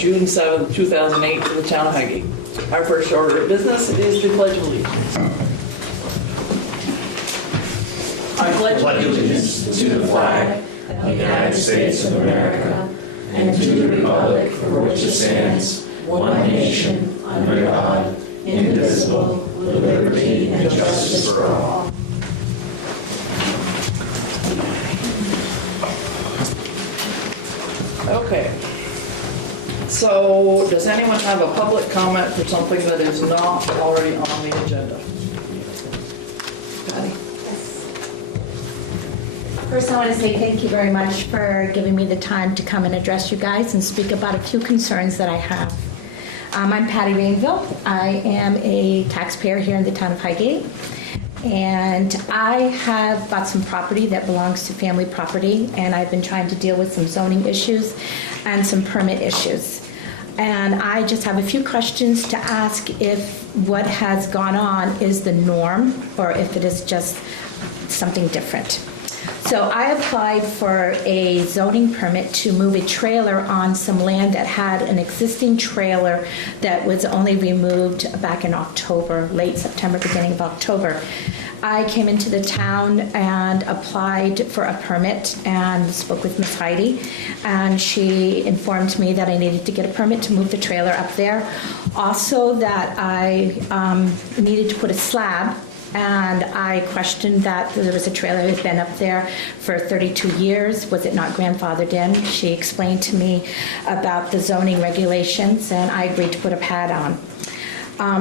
June 7th, 2008 to the town of Highgate. Our first order of business is the Pledge of Allegiance. I pledge allegiance to the flag of the United States of America and to the republic for which it stands, one nation, under God, indivisible, with liberty and justice for all. Okay. So, does anyone have a public comment for something that is not already on the agenda? Patty? First, I want to say thank you very much for giving me the time to come and address you guys and speak about a few concerns that I have. I'm Patty Rainville. I am a taxpayer here in the town of Highgate. And I have bought some property that belongs to family property, and I've been trying to deal with some zoning issues and some permit issues. And I just have a few questions to ask if what has gone on is the norm or if it is just something different. So I applied for a zoning permit to move a trailer on some land that had an existing trailer that was only removed back in October, late September, beginning of October. I came into the town and applied for a permit and spoke with Miss Heidi, and she informed me that I needed to get a permit to move the trailer up there. Also that I needed to put a slab, and I questioned that there was a trailer that had been up there for 32 years. Was it not grandfathered in? She explained to me about the zoning regulations, and I agreed to put a pad on.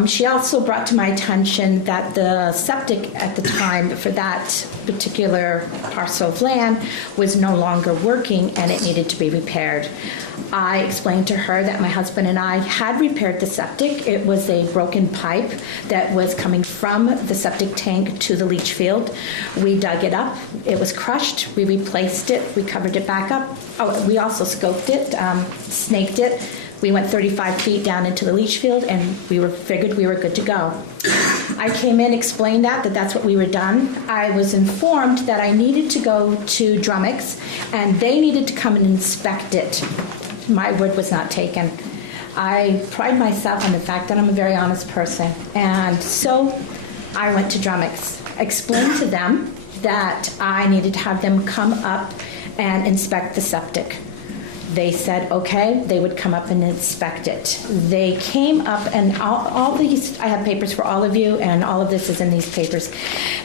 She also brought to my attention that the septic at the time for that particular parcel of land was no longer working and it needed to be repaired. I explained to her that my husband and I had repaired the septic. It was a broken pipe that was coming from the septic tank to the leach field. We dug it up. It was crushed. We replaced it. We covered it back up. Oh, we also scoped it, snaked it. We went 35 feet down into the leach field, and figured we were good to go. I came in, explained that's what we were done. I was informed that I needed to go to Drummicks, and they needed to come and inspect it. My word was not taken. I pride myself on the fact that I'm a very honest person, and so I went to Drummicks, explained to them that I needed to have them come up and inspect the septic. They said, okay, they would come up and inspect it. They came up, and all these, I have papers for all of you, and all of this is in these papers.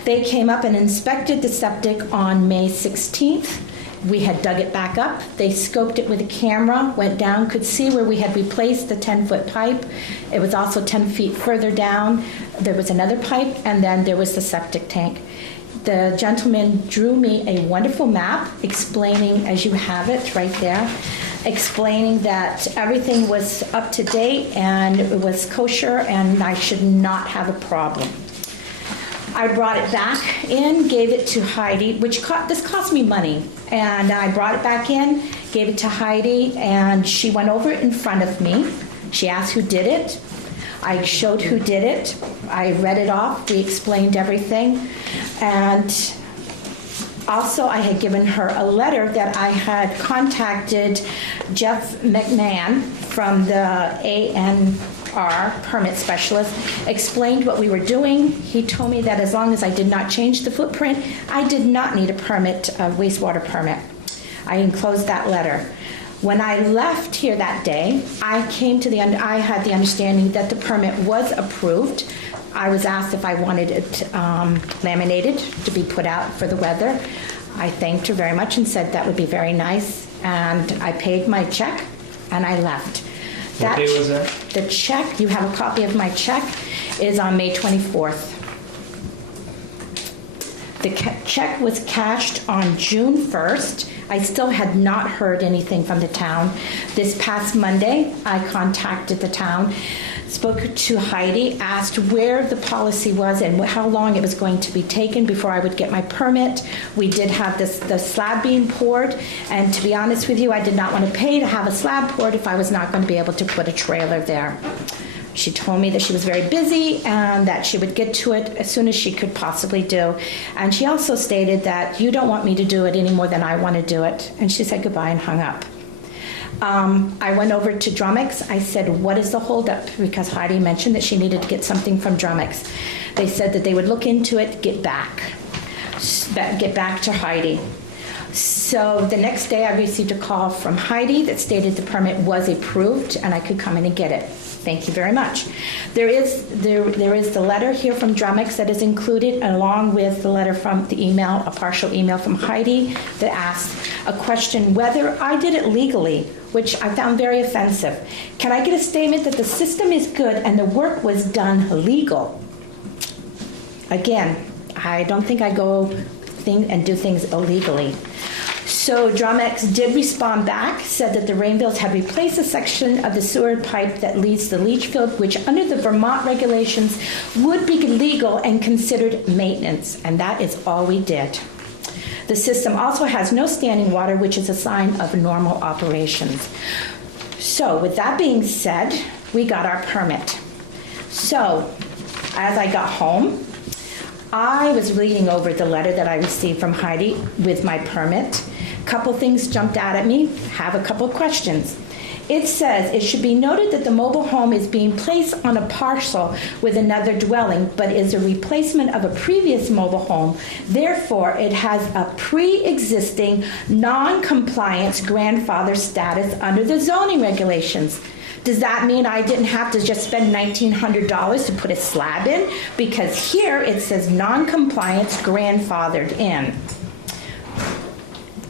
They came up and inspected the septic on May 16th. We had dug it back up. They scoped it with a camera, went down, could see where we had replaced the 10-foot pipe. It was also 10 feet further down. There was another pipe, and then there was the septic tank. The gentleman drew me a wonderful map explaining, as you have it right there, explaining that everything was up to date and it was kosher and I should not have a problem. I brought it back in, gave it to Heidi, this cost me money, and I brought it back in, gave it to Heidi, and she went over it in front of me. She asked who did it. I showed who did it. I read it off. We explained everything. And also I had given her a letter that I had contacted Jeff McMahon from the ANR permit specialist, explained what we were doing. He told me that as long as I did not change the footprint, I did not need a permit, a wastewater permit. I enclosed that letter. When I left here that day, I had the understanding that the permit was approved. I was asked if I wanted it laminated to be put out for the weather. I thanked her very much and said that would be very nice, and I paid my check and I left. What day was that? The check, you have a copy of my check, is on May 24th. The check was cashed on June 1st. I still had not heard anything from the town. This past Monday, I contacted the town, spoke to Heidi, asked where the policy was and how long it was going to be taken before I would get my permit. We did have the slab being poured, and to be honest with you, I did not want to pay to have a slab poured if I was not going to be able to put a trailer there. She told me that she was very busy and that she would get to it as soon as she could possibly do. And she also stated that you don't want me to do it any more than I want to do it. And she said goodbye and hung up. I went over to Drumex. I said, what is the holdup? Because Heidi mentioned that she needed to get something from Drumex. They said that they would look into it, get back to Heidi. So the next day I received a call from Heidi that stated the permit was approved and I could come in and get it. Thank you very much. There is the letter here from Drumex that is included along with the letter from the email, a partial email from Heidi that asked a question whether I did it legally, which I found very offensive. Can I get a statement that the system is good and the work was done legal? Again, I don't think I go and do things illegally. So Drumex did respond back, said that the Rainvilles had replaced a section of the sewer pipe that leads to the leach field, which under the Vermont regulations would be legal and considered maintenance, and that is all we did. The system also has no standing water, which is a sign of normal operations. So with that being said, we got our permit. So as I got home, I was reading over the letter that I received from Heidi with my permit. Couple things jumped out at me, have a couple questions. It says, it should be noted that the mobile home is being placed on a parcel with another dwelling, but is a replacement of a previous mobile home. Therefore, it has a pre-existing non-compliance grandfather status under the zoning regulations. Does that mean I didn't have to just spend $1,900 to put a slab in? Because here it says non-compliance grandfathered in.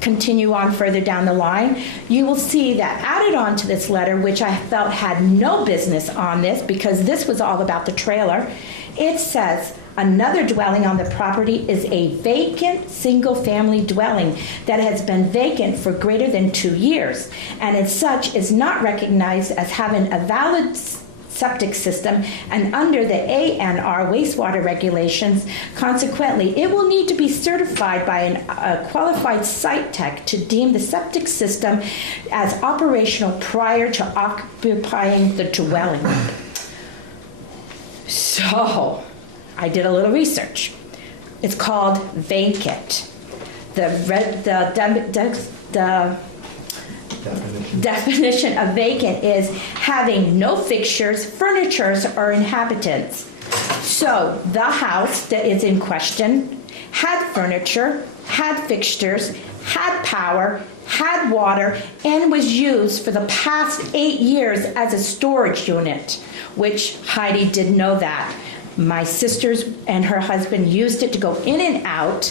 Continue on further down the line, you will see that added on to this letter, which I felt had no business on this because this was all about the trailer, it says, another dwelling on the property is a vacant single-family dwelling that has been vacant for greater than 2 years, and as such is not recognized as having a valid septic system and under the ANR wastewater regulations. Consequently, it will need to be certified by a qualified site tech to deem the septic system as operational prior to occupying the dwelling. So, I did a little research. It's called vacant. The definition of vacant is having no fixtures, furnitures, or inhabitants. So the house that is in question had furniture, had fixtures, had power, had water, and was used for the past 8 years as a storage unit, which Heidi didn't know that. My sisters and her husband used it to go in and out,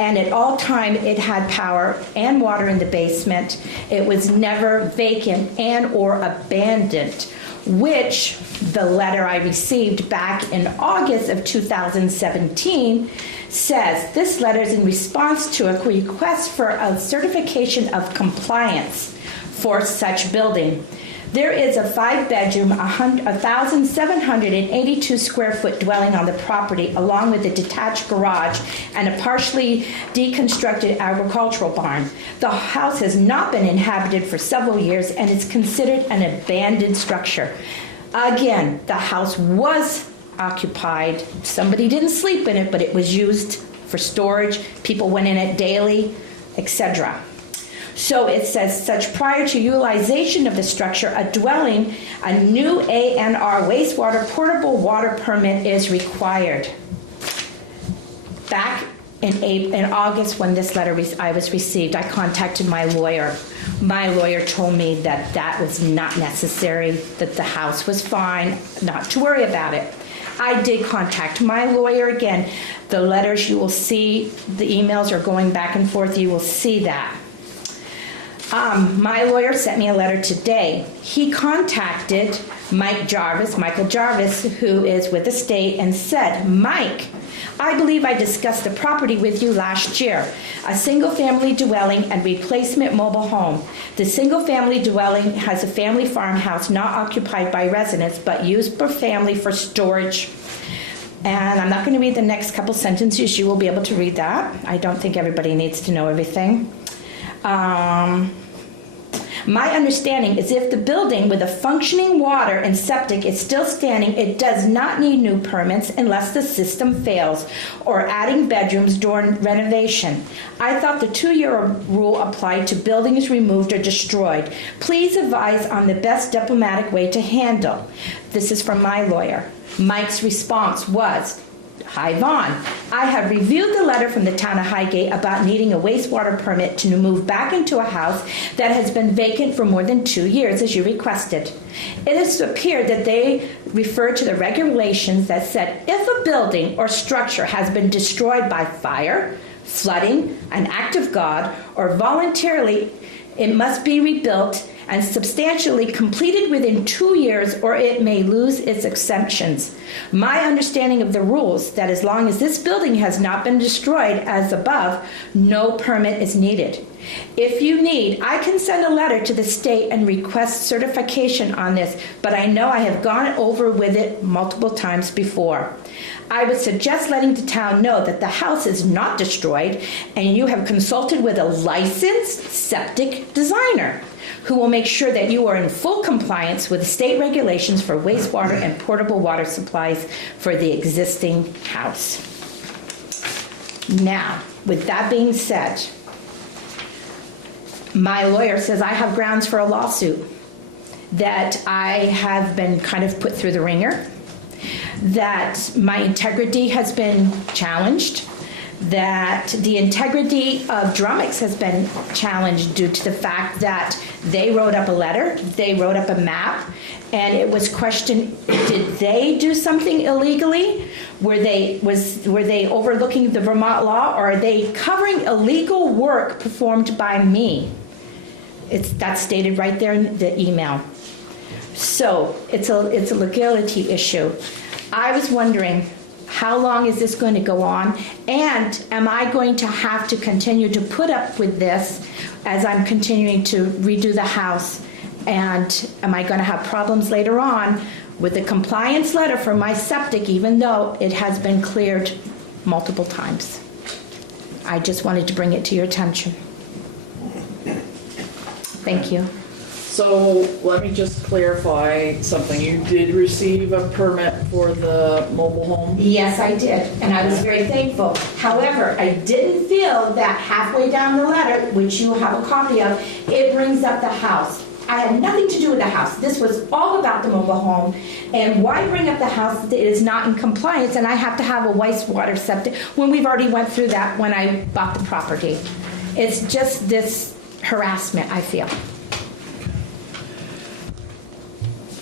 and at all time it had power and water in the basement. It was never vacant and or abandoned, which the letter I received back in August of 2017 says. This letter is in response to a request for a certification of compliance for such building. There is a 5-bedroom, 1,782 square foot dwelling on the property, along with a detached garage and a partially deconstructed agricultural barn. The house has not been inhabited for several years and is considered an abandoned structure. Again, the house was occupied. Somebody didn't sleep in it, but it was used for storage. People went in it daily, etc. So it says, such prior to utilization of the structure, a dwelling, a new ANR wastewater portable water permit is required. Back in August when this letter I was received, I contacted my lawyer. My lawyer told me that that was not necessary, that the house was fine, not to worry about it. I did contact my lawyer again. The letters you will see, the emails are going back and forth, you will see that. My lawyer sent me a letter today. He contacted Michael Jarvis, who is with the state, and said, Mike, I believe I discussed the property with you last year, a single-family dwelling and replacement mobile home. The single-family dwelling has a family farmhouse not occupied by residents, but used by family for storage. And I'm not going to read the next couple sentences. You will be able to read that. I don't think everybody needs to know everything. My understanding is if the building with a functioning water and septic is still standing, it does not need new permits unless the system fails or adding bedrooms during renovation. I thought the 2-year rule applied to buildings removed or destroyed. Please advise on the best diplomatic way to handle. This is from my lawyer. Mike's response was, "Hi, Vaughn. I have reviewed the letter from the town of Highgate about needing a wastewater permit to move back into a house that has been vacant for more than 2 years, as you requested. It has appeared that they referred to the regulations that said if a building or structure has been destroyed by fire, flooding, an act of God, or voluntarily, it must be rebuilt and substantially completed within 2 years, or it may lose its exemptions. My understanding of the rules that as long as this building has not been destroyed as above, no permit is needed. If you need, I can send a letter to the state and request certification on this, but I know I have gone over with it multiple times before. I would suggest letting the town know that the house is not destroyed and you have consulted with a licensed septic designer who will make sure that you are in full compliance with state regulations for wastewater and portable water supplies for the existing house." Now, with that being said, my lawyer says I have grounds for a lawsuit, that I have been kind of put through the ringer, that my integrity has been challenged, that the integrity of Drummix has been challenged due to the fact that they wrote up a letter, they wrote up a map, and it was questioned, did they do something illegally? Were they overlooking the Vermont law, or are they covering illegal work performed by me? That's stated right there in the email. So it's a legality issue. I was wondering, how long is this going to go on? And am I going to have to continue to put up with this as I'm continuing to redo the house? And am I going to have problems later on with the compliance letter for my septic, even though it has been cleared multiple times? I just wanted to bring it to your attention. Thank you. So let me just clarify something. You did receive a permit for the mobile home? Yes, I did, and I was very thankful. However, I didn't feel that halfway down the letter, which you have a copy of, it brings up the house. I had nothing to do with the house. This was all about the mobile home, and why bring up the house that is not in compliance, and I have to have a wastewater septic when we've already went through that when I bought the property. It's just this harassment, I feel.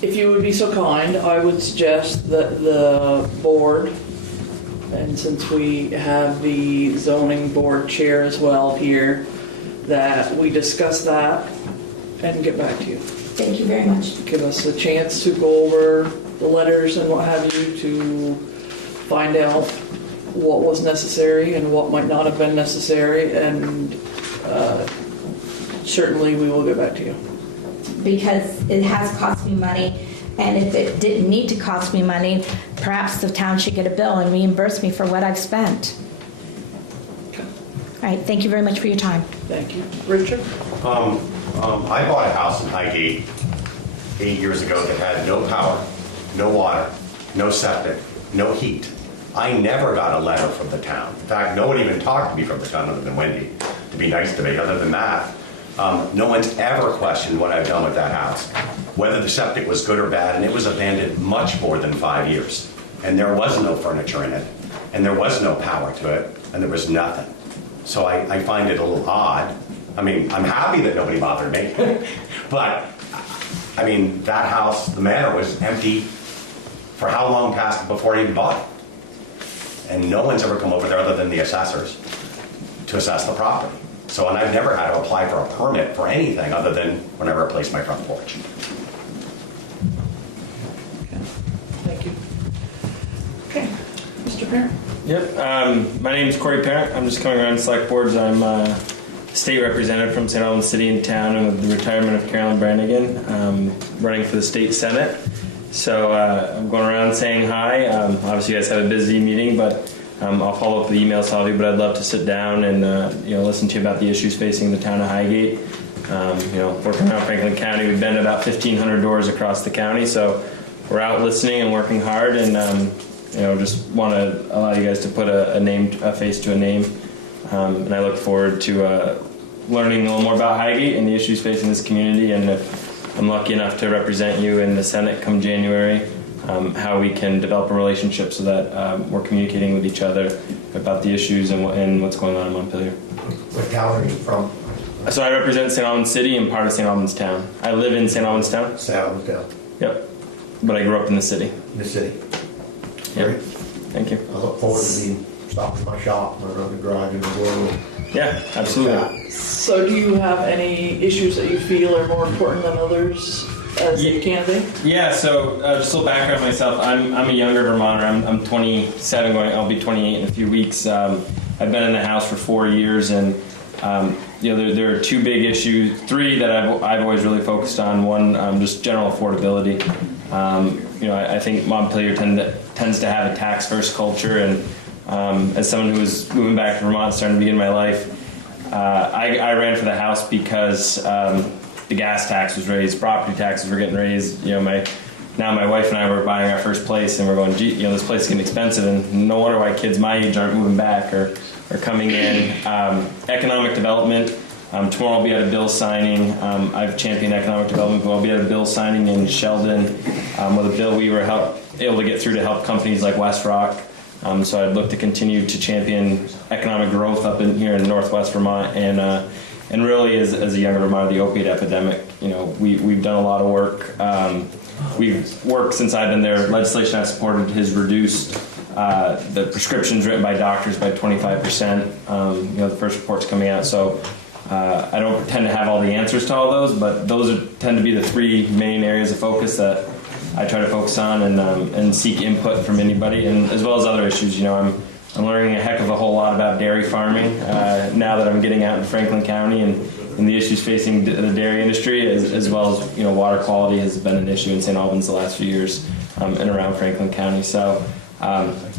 If you would be so kind, I would suggest that the board, and since we have the zoning board chair as well here, that we discuss that and get back to you. Thank you very much. Give us a chance to go over the letters and what have you to find out what was necessary and what might not have been necessary, and certainly we will get back to you. Because it has cost me money, and if it didn't need to cost me money, perhaps the town should get a bill and reimburse me for what I've spent. Okay. All right, thank you very much for your time. Thank you. Richard? I bought a house in Highgate 8 years ago that had no power, no water, no septic, no heat. I never got a letter from the town. In fact, no one even talked to me from the town other than Wendy, to be nice to me. Other than that, no one's ever questioned what I've done with that house, whether the septic was good or bad, and it was abandoned much more than 5 years. And there was no furniture in it, and there was no power to it, and there was nothing. So I find it a little odd. I mean, I'm happy that nobody bothered me, but I mean, that house, the manor, was empty for how long past before I even bought it? And no one's ever come over there other than the assessors to assess the property. So, and I've never had to apply for a permit for anything other than whenever I place my front porch. Okay. Thank you. Okay. Mr. Parent? Yep. My name is Corey Parent. I'm just coming around select boards. I'm a state representative from St. Albans City and Town, and with the retirement of Carolyn Brannigan, running for the state senate. So I'm going around saying hi. Obviously, you guys have a busy meeting, but I'll follow up with emails, but I'd love to sit down and listen to you about the issues facing the town of Highgate. Working around Franklin County, we've been to about 1,500 doors across the county, so we're out listening and working hard, and just want to allow you guys to put a face to a name, and I look forward to learning a little more about Highgate and the issues facing this community, and if I'm lucky enough to represent you in the Senate come January, how we can develop a relationship so that we're communicating with each other about the issues and what's going on in Montpelier. What town are you from? So I represent St. Albans City and part of St. Albans Town. I live in St. Albans Town. St. Albans Town. Yep. But I grew up in the city. In the city. Yep. Great. Thank you. I look forward to being stopped in my shop or on the garage in the world. Yeah, absolutely. So do you have any issues that you feel are more important than others as a candidate? Yeah, so just a little background on myself. I'm a younger Vermonter. I'm 27, I'll be 28 in a few weeks. I've been in the House for 4 years, and there are two big issues, three that I've always really focused on. One, just general affordability. I think Montpelier tends to have a tax-first culture, and as someone who was moving back to Vermont, starting to begin my life, I ran for the House because the gas tax was raised, property taxes were getting raised. Now my wife and I were buying our first place, and we're going, gee, this place is getting expensive, and no wonder why kids my age aren't moving back or coming in. Economic development. Tomorrow I'll be at a bill signing. I've championed economic development, but I'll be at a bill signing in Sheldon with a bill we were able to get through to help companies like West Rock. So I'd look to continue to champion economic growth up in here in Northwest Vermont, and really as a younger Vermonter, the opiate epidemic. We've done a lot of work. We've worked since I've been there. Legislation I've supported has reduced the prescriptions written by doctors by 25%. The first report's coming out, so I don't pretend to have all the answers to all those, but those tend to be the three main areas of focus that I try to focus on and seek input from anybody, and as well as other issues. I'm learning a heck of a whole lot about dairy farming now that I'm getting out in Franklin County, and the issues facing the dairy industry, as well as water quality has been an issue in St. Albans the last few years and around Franklin County. So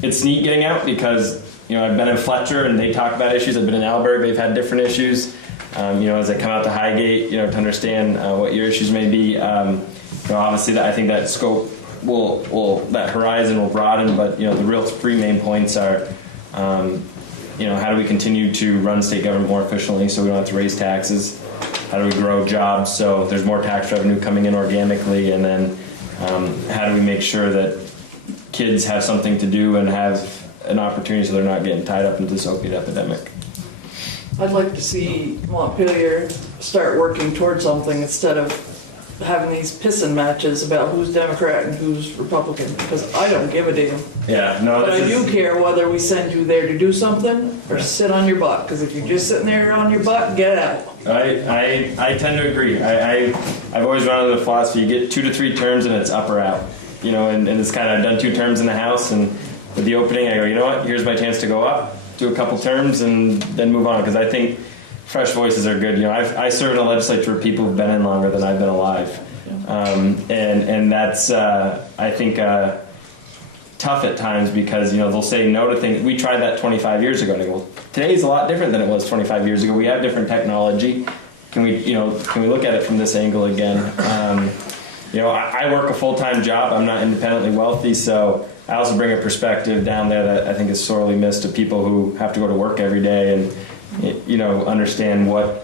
it's neat getting out because I've been in Fletcher and they talk about issues. I've been in Alberg, they've had different issues. As I come out to Highgate, to understand what your issues may be. Obviously, I think that scope that horizon will broaden, but the real three main points are, how do we continue to run state government more efficiently so we don't have to raise taxes? How do we grow jobs so there's more tax revenue coming in organically? And then how do we make sure that kids have something to do and have an opportunity so they're not getting tied up into this opiate epidemic? I'd like to see Montpelier start working towards something instead of having these pissing matches about who's Democrat and who's Republican, because I don't give a damn. Yeah, no. But I do care whether we send you there to do something or sit on your butt, because if you're just sitting there on your butt, get out. I tend to agree. I've always run with the philosophy, you get 2 to 3 terms and it's up or out. And it's kind of, I've done 2 terms in the House, and with the opening I go, you know what, here's my chance to go up, do a couple terms, and then move on, because I think fresh voices are good. I serve in a legislature where people have been in longer than I've been alive. And that's, I think, tough at times, because, they'll say no to things. We tried that 25 years ago, and I go, well, today's a lot different than it was 25 years ago. We have different technology. Can we look at it from this angle again? I work a full-time job. I'm not independently wealthy, so I also bring a perspective down there that I think is sorely missed to people who have to go to work every day and, understand what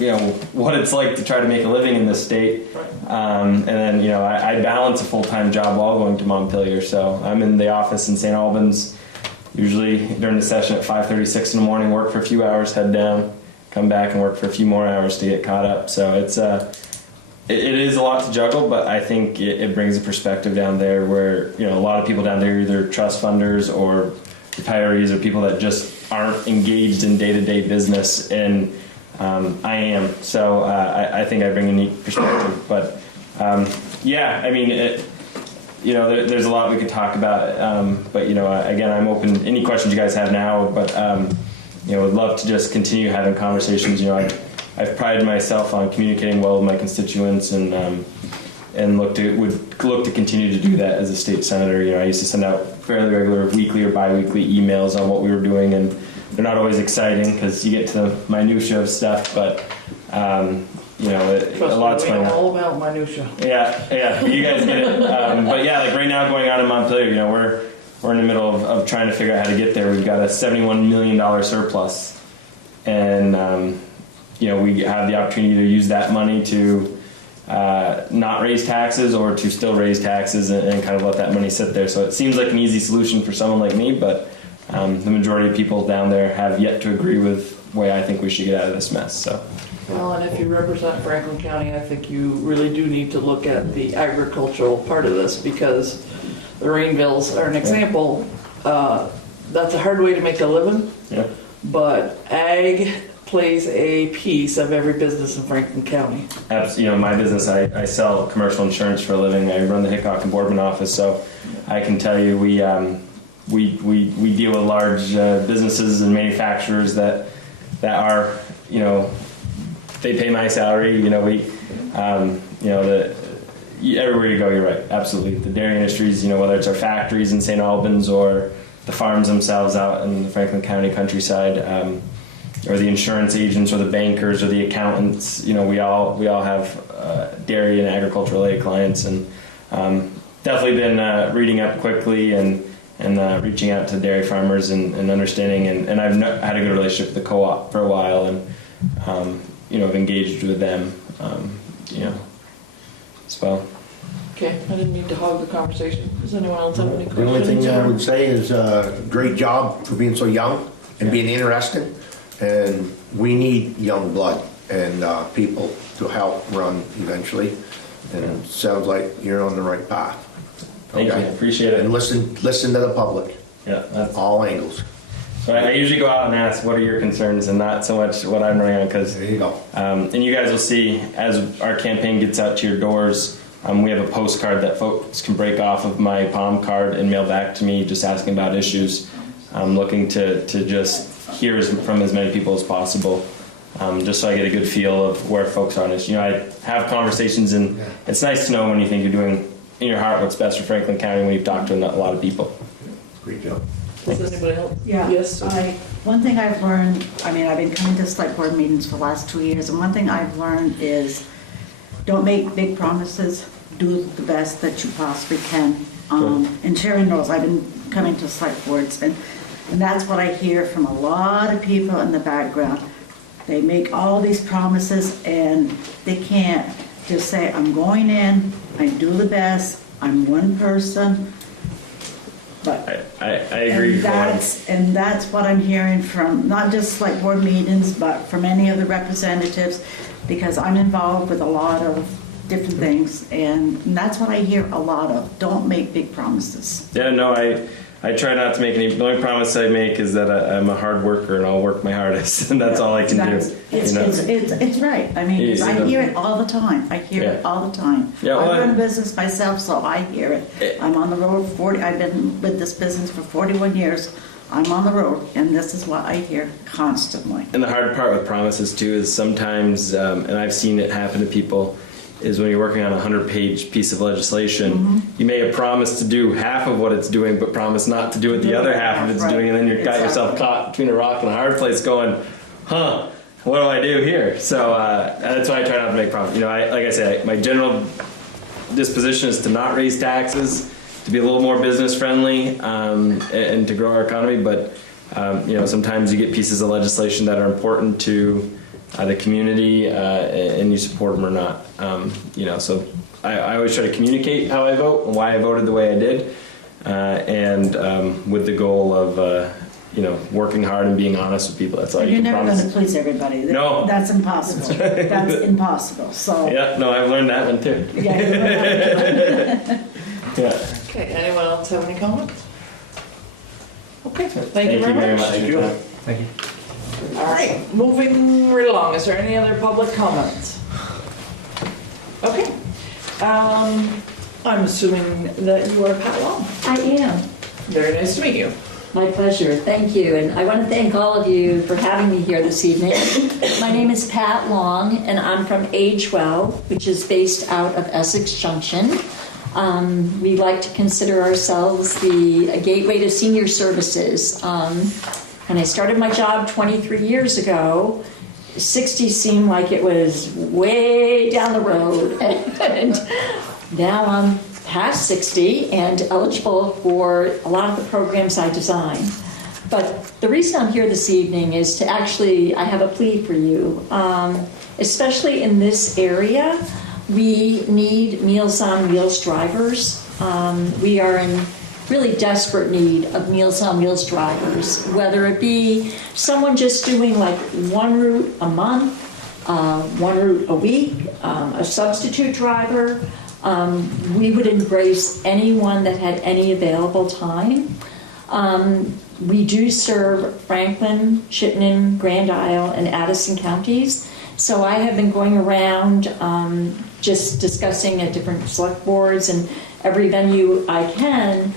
it's like to try to make a living in this state. And then, I balance a full-time job while going to Montpelier. So I'm in the office in St. Albans, usually during the session at 5:30, 6 in the morning, work for a few hours, head down, come back and work for a few more hours to get caught up. So it is a lot to juggle, but I think it brings a perspective down there where, a lot of people down there are either trust funders or retirees or people that just aren't engaged in day-to-day business, and I am. So I think I bring a neat perspective. But there's a lot we could talk about. But again, I'm open. Any questions you guys have now, but would love to just continue having conversations. I've prided myself on communicating well with my constituents, and would look to continue to do that as a state senator. I used to send out fairly regular weekly or bi-weekly emails on what we were doing, and they're not always exciting because you get to the minutia of stuff, but Trust a lot's me, we going know on. all about minutia. Yeah, you guys get it. But yeah, like right now going on in Montpelier, we're in the middle of trying to figure out how to get there. We've got a $71 million surplus, and we have the opportunity to use that money to not raise taxes or to still raise taxes and kind of let that money sit there. So it seems like an easy solution for someone like me, but the majority of people down there have yet to agree with the way I think we should get out of this mess. So. Well, and if you represent Franklin County, I think you really do need to look at the agricultural part of this, because the Rainvilles are an example. That's a hard way to make a living, Yeah. but ag plays a piece of every business in Franklin County. My business, I sell commercial insurance for a living. I run the Hickok and Boardman office, so I can tell you we deal with large businesses and manufacturers that are, they pay my salary. Everywhere you go, you're right. Absolutely. The dairy industries, whether it's our factories in St. Albans or the farms themselves out in the Franklin County countryside, or the insurance agents or the bankers or the accountants, we all have dairy and agricultural related clients, and definitely been reading up quickly and reaching out to dairy farmers and understanding, and I've had a good relationship with the co-op for a while, and I've engaged with them, as well. Okay, I didn't mean to hog the conversation. Does anyone else have any questions? The only thing I or- would say is great job for being so young and being interesting. And we need young blood and people to help run eventually. And it sounds like you're on the right path. Thank you. Appreciate it. And listen to the public, Yeah, that's all angles. so. I usually go out and ask, what are your concerns, and not so much what I'm running on, because There you go. and you guys will see as our campaign gets out to your doors, we have a postcard that folks can break off of my palm card and mail back to me, just asking about issues. I'm looking to just hear from as many people as possible, just so I get a good feel of where folks are on this. I have conversations, and it's nice to know when you think you're doing in your heart what's best for Franklin County when you've talked to a lot of people. Great job. Does anybody else? Yeah. Yes. One thing I've learned, I've been coming to select board meetings for the last 2 years, and one thing I've learned is don't make big promises, do the best that you possibly can. And Sharon knows, I've been coming to select boards, and that's what I hear from a lot of people in the background. They make all these promises and they can't just say, I'm going in, I do the best, I'm one person. But I agree. and that's what I'm hearing from not just select board meetings, but from any of the representatives, because I'm involved with a lot of different things, and that's what I hear a lot of. Don't make big promises. Yeah, no, I try not to make any. The only promise I make is that I'm a hard worker and I'll work my hardest, and that's all I can do. It's right. I mean, Yeah, I hear it all the time. I hear it all the time. Yeah, well, I run a business myself, so I hear it. I'm on the road 40. I've been with this business for 41 years. I'm on the road, and this is what I hear constantly. And the hard part with promises too is sometimes, and I've seen it happen to people, is when you're working on a 100-page piece of legislation, you may have promised to do half of what it's doing, but promise not to do it the other half of it's doing, and then you've got yourself caught between a rock and a hard place going, what do I do here? So that's why I try not to make promises. Like I said, my general disposition is to not raise taxes, to be a little more business friendly, and to grow our economy, but sometimes you get pieces of legislation that are important to the community, and you support them or not. So I always try to communicate how I vote and why I voted the way I did, and with the goal of working hard and being honest with people. That's all you You're can never promise. going to please everybody. No. That's impossible. That's impossible. So Yeah, no, I've learned that one too. yeah, you're right. Yeah. Okay, anyone else have any comments? Okay, thank you very much. Thank you. Thank you. All right, moving right along. Is there any other public comments? Okay. I'm assuming that you are Pat Long. I am. Very nice to meet you. My pleasure. Thank you. And I want to thank all of you for having me here this evening. My name is Pat Long, and I'm from Agewell, which is based out of Essex Junction. We like to consider ourselves the gateway to senior services. When I started my job 23 years ago, 60 seemed like it was way down the road. And now I'm past 60 and eligible for a lot of the programs I designed. But the reason I'm here this evening is to actually, I have a plea for you. Especially in this area, we need Meals on Wheels drivers. We are in really desperate need of Meals on Wheels drivers, whether it be someone just doing like one route a month, one route a week, a substitute driver. We would embrace anyone that had any available time. We do serve Franklin, Chittenden, Grand Isle, and Addison counties. So I have been going around just discussing at different select boards and every venue I can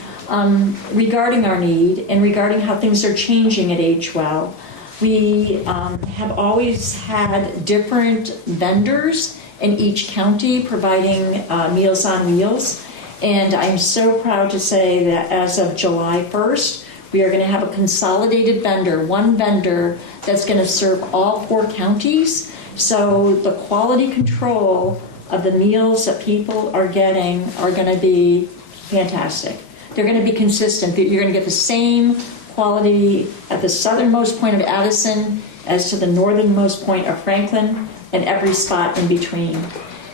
regarding our need and regarding how things are changing at HWell. We have always had different vendors in each county providing Meals on Wheels. And I'm so proud to say that as of July 1st, we are going to have a consolidated vendor, one vendor that's going to serve all 4 counties. So the quality control of the meals that people are getting are going to be fantastic. They're going to be consistent. You're going to get the same quality at the southernmost point of Addison as to the northernmost point of Franklin and every spot in between.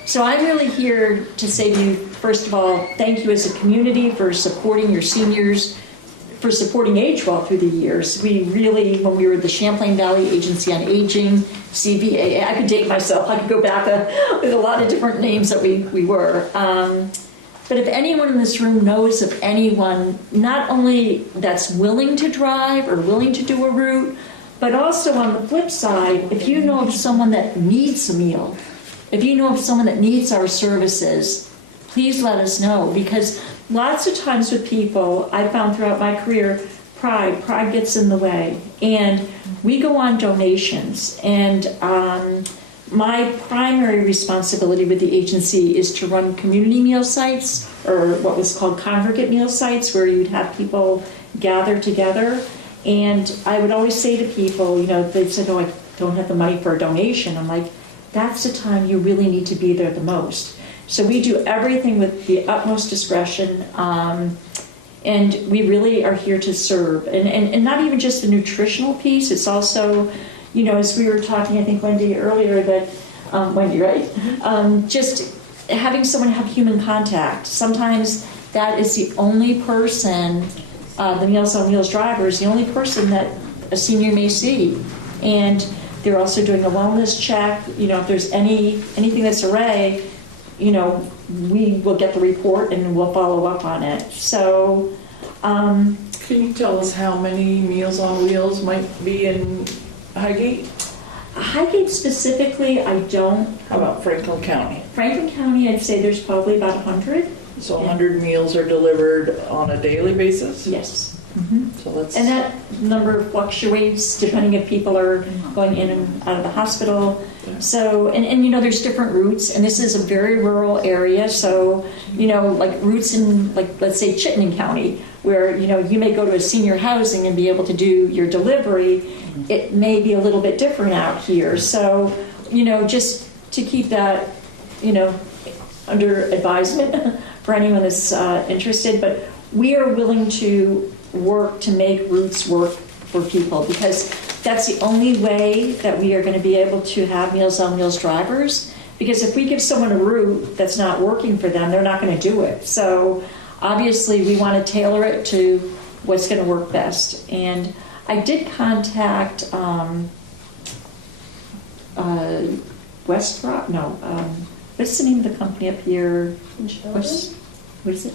So I'm really here to say to you, first of all, thank you as a community for supporting your seniors, for supporting HWell through the years. We really, when we were the Champlain Valley Agency on Aging, CVAA, I could date myself, I could go back with a lot of different names that we were. But if anyone in this room knows of anyone, not only that's willing to drive or willing to do a route, but also on the flip side, if you know of someone that needs a meal, if you know of someone that needs our services, please let us know, because lots of times with people, I found throughout my career, pride gets in the way. And we go on donations. And my primary responsibility with the agency is to run community meal sites, or what was called congregate meal sites, where you'd have people gather together. And I would always say to people, you know, they said, oh, I don't have the money for a donation. I'm like, that's the time you really need to be there the most. So we do everything with the utmost discretion, and we really are here to serve. And not even just the nutritional piece, it's also, you know, as we were talking, I think, Wendy, earlier, that, Wendy, right? Just having someone have human contact. Sometimes that is the only person, the Meals on Wheels driver is the only person that a senior may see. And they're also doing a wellness check. You know, if there's anything that's array, you know, we will get the report and we'll follow up on it. So, Can you tell us how many Meals on Wheels might be in Highgate? Highgate specifically, I don't. How about Franklin County? Franklin County, I'd say there's probably about 100. So 100 meals are delivered on a daily basis? Yes. So that's... And that number fluctuates depending if people are going in and out of the hospital. So, and you know, there's different routes, and this is a very rural area. So, you know, like routes in, like, let's say Chittenden County, where, you know, you may go to a senior housing and be able to do your delivery. It may be a little bit different out here. So, you know, just to keep that, you know, under advisement for anyone that's interested. But we are willing to work to make routes work for people, because that's the only way that we are going to be able to have Meals on Wheels drivers. Because if we give someone a route that's not working for them, they're not going to do it. So obviously we want to tailor it to what's going to work best. And I did contact Westrock, no, what's the name of the company up here? What is it?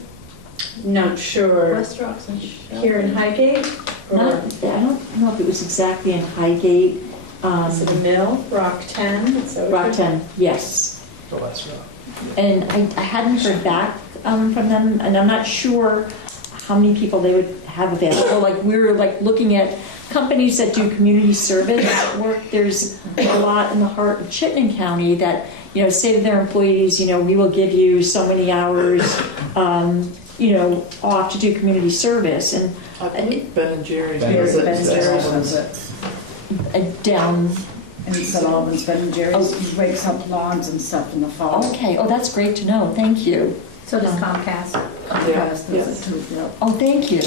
Not sure. Westrock's in Here in Highgate? Not, I don't know if it was exactly in Highgate. Is it a mill? Rock 10? Is that what Rock you're- 10, yes. The West Rock. And I hadn't heard back from them, and I'm not sure how many people they would have available. Like, we were like looking at companies that do community service work. There's a lot in the heart of Chittenden County that, you know, say to their employees, you know, we will give you so many hours, you know, off to do community service. And I believe Ben and Jerry's Ben does and it. Jerry's does it. down in St. Albans, Ben and Jerry's rakes up lawns and stuff in the fall. Okay, oh, that's great to know, thank you. So does Comcast. Yes, there's a two, yeah. Oh, thank you.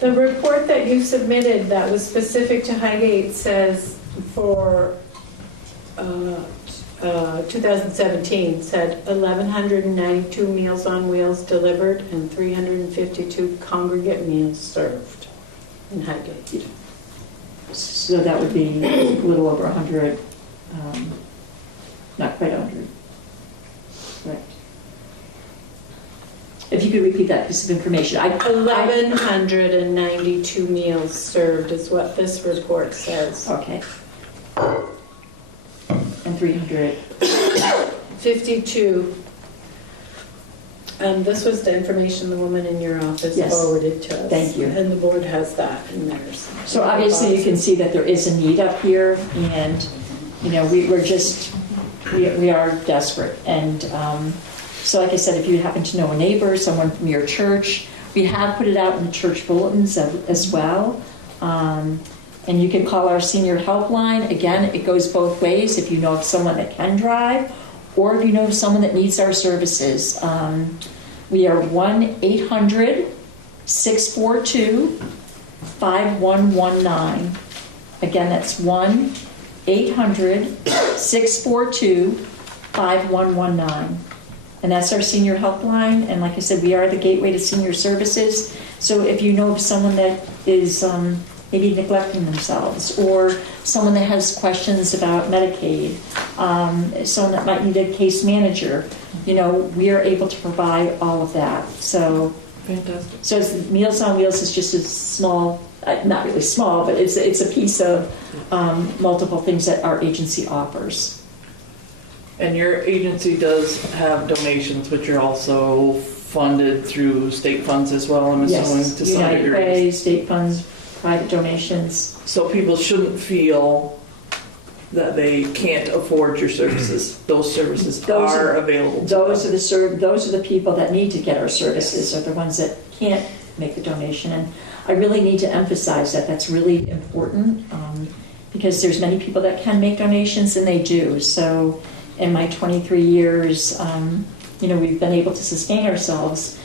The report that you submitted that was specific to Highgate says for 2017, said 1,192 Meals on Wheels delivered and 352 congregate meals served in Highgate. So that would be a little over 100, not quite 100. Correct. If you could repeat that piece of information. 1,192 meals served is what this report says. Okay. And 300. 52. This was the information the woman in your office Yes. forwarded to us. Thank you. And the board has that in theirs. So obviously you can see that there is a need up here, and, you know, we are desperate. And so like I said, if you happen to know a neighbor, someone from your church, we have put it out in the church bulletins as well. And you can call our senior helpline. Again, it goes both ways. If you know of someone that can drive, or if you know of someone that needs our services. We are 1-800-642-5119. Again, that's 1-800-642-5119. And that's our senior helpline. And like I said, we are the gateway to senior services. So if you know of someone that is maybe neglecting themselves, or someone that has questions about Medicaid, someone that might need a case manager, you know, we are able to provide all of that. So, Fantastic. so Meals on Wheels is just a small, not really small, but it's a piece of multiple things that our agency offers. And your agency does have donations, which are also funded through state funds as well, I'm assuming, Yes, to some United degree. Way, state funds, private donations. So people shouldn't feel that they can't afford your services. Those services Those are are- available to Those them. are the people that need to get our services, are the ones that can't make the donation. And I really need to emphasize that that's really important, because there's many people that can make donations, and they do. So in my 23 years, you know, we've been able to sustain ourselves,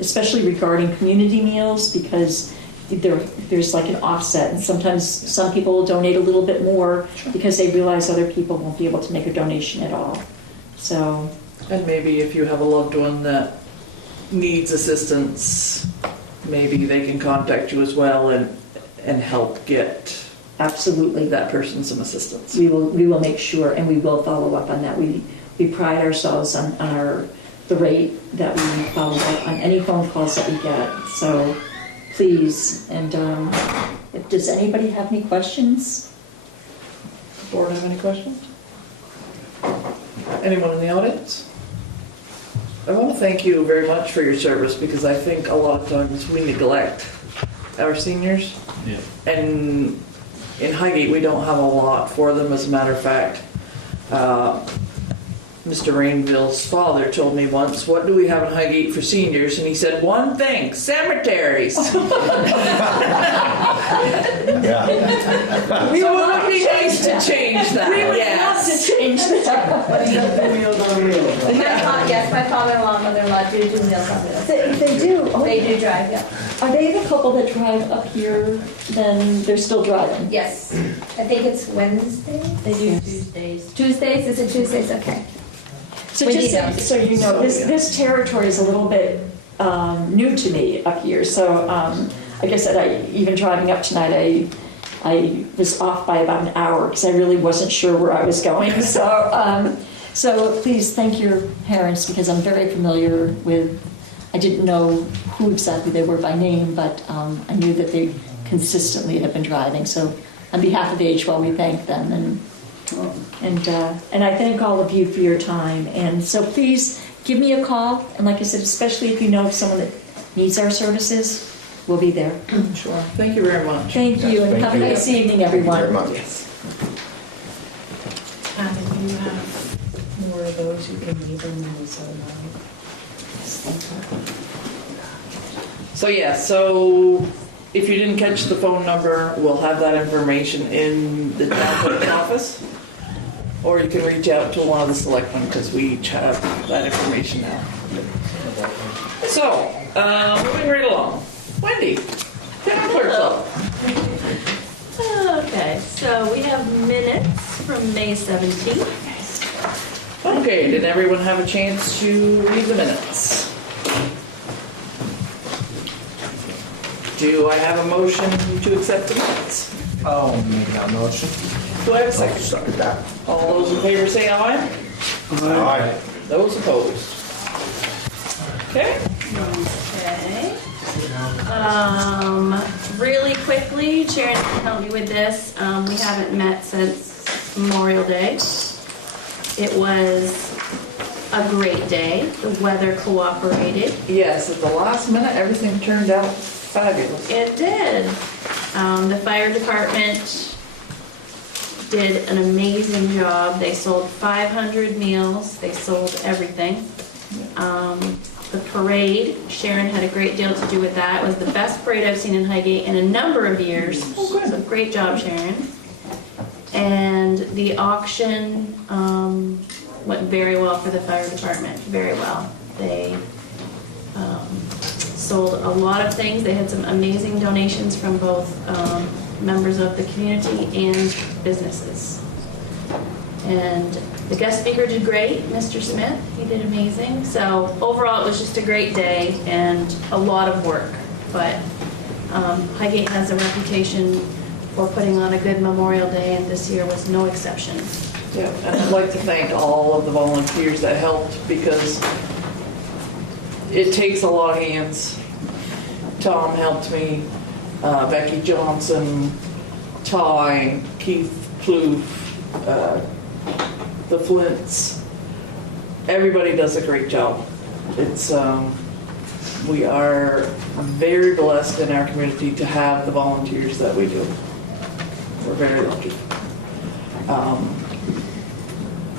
especially regarding community meals, because there's like an offset, and sometimes some people will donate a little bit more because they realize other people won't be able to make a donation at all. So, And maybe if you have a loved one that needs assistance, maybe they can contact you as well and help get absolutely, that person some assistance. we will make sure, and we will follow up on that. We pride ourselves on the rate that we follow up on any phone calls that we get. So please, and does anybody have any questions? Board have any questions? Anyone in the audience? I want to thank you very much for your service, because I think a lot of times we neglect our seniors. Yeah. And in Highgate, we don't have a lot for them. As a matter of fact, Mr. Rainville's father told me once, "What do we have in Highgate for seniors?" And he said, "One thing, cemeteries." Yeah. We would be nice to change that. We would Yes. love to change that. Yes, my father-in-law and mother-in-law do Meals on Wheels. They do. Oh, They do drive, yeah. are they the couple that drive up here? Then they're still driving. Yes. I think it's Wednesday. They do Yes. Tuesdays. Tuesdays, is it Tuesdays? Okay. So We just need them. so you know, this territory is a little bit new to me up here. So like I said, even driving up tonight, I was off by about an hour because I really wasn't sure where I was going. So please thank your parents, because I'm very familiar with. I didn't know who exactly they were by name, but I knew that they consistently have been driving. So on behalf of AHL, we thank them, and I thank all of you for your time. And so please give me a call. And like I said, especially if you know of someone that needs our services, we'll be there. Sure. Thank you very much. Thank you, and Thank have a you. nice evening, Thank you everyone. very much. Yes. And if you have more of those, you can leave them in the zone. So yeah, so if you didn't catch the phone number, we'll have that information in the town clerk's office. Or you can reach out to one of the selectmen, because we each have that information now. So, moving right along. Wendy, town clerk's up. Okay, so we have minutes from May 17th. Okay, did everyone have a chance to read the minutes? Do I have a motion to accept the minutes? I'll make that motion. Do I have a I'll second? second that. All those in favor say aye. Aye. Those opposed? Okay. Okay. Really quickly, Sharon can help me with this. We haven't met since Memorial Day. It was a great day. The weather cooperated. Yes, at the last minute, everything turned out fabulous. It did. The fire department did an amazing job. They sold 500 meals. They sold everything. The parade, Sharon had a great deal to do with that. It was the best parade I've seen in Highgate in a number of years. Oh, good. So great job, Sharon. And the auction went very well for the fire department, very well. They sold a lot of things. They had some amazing donations from both members of the community and businesses. And the guest speaker did great, Mr. Smith. He did amazing. So overall, it was just a great day and a lot of work. But Highgate has a reputation for putting on a good Memorial Day, and this year was no exception. Yeah, and I'd like to thank all of the volunteers that helped, because it takes a lot of hands. Tom helped me, Becky Johnson, Ty, Keith Plouffe, the Flints. Everybody does a great job. It's, we are very blessed in our community to have the volunteers that we do. We're very lucky.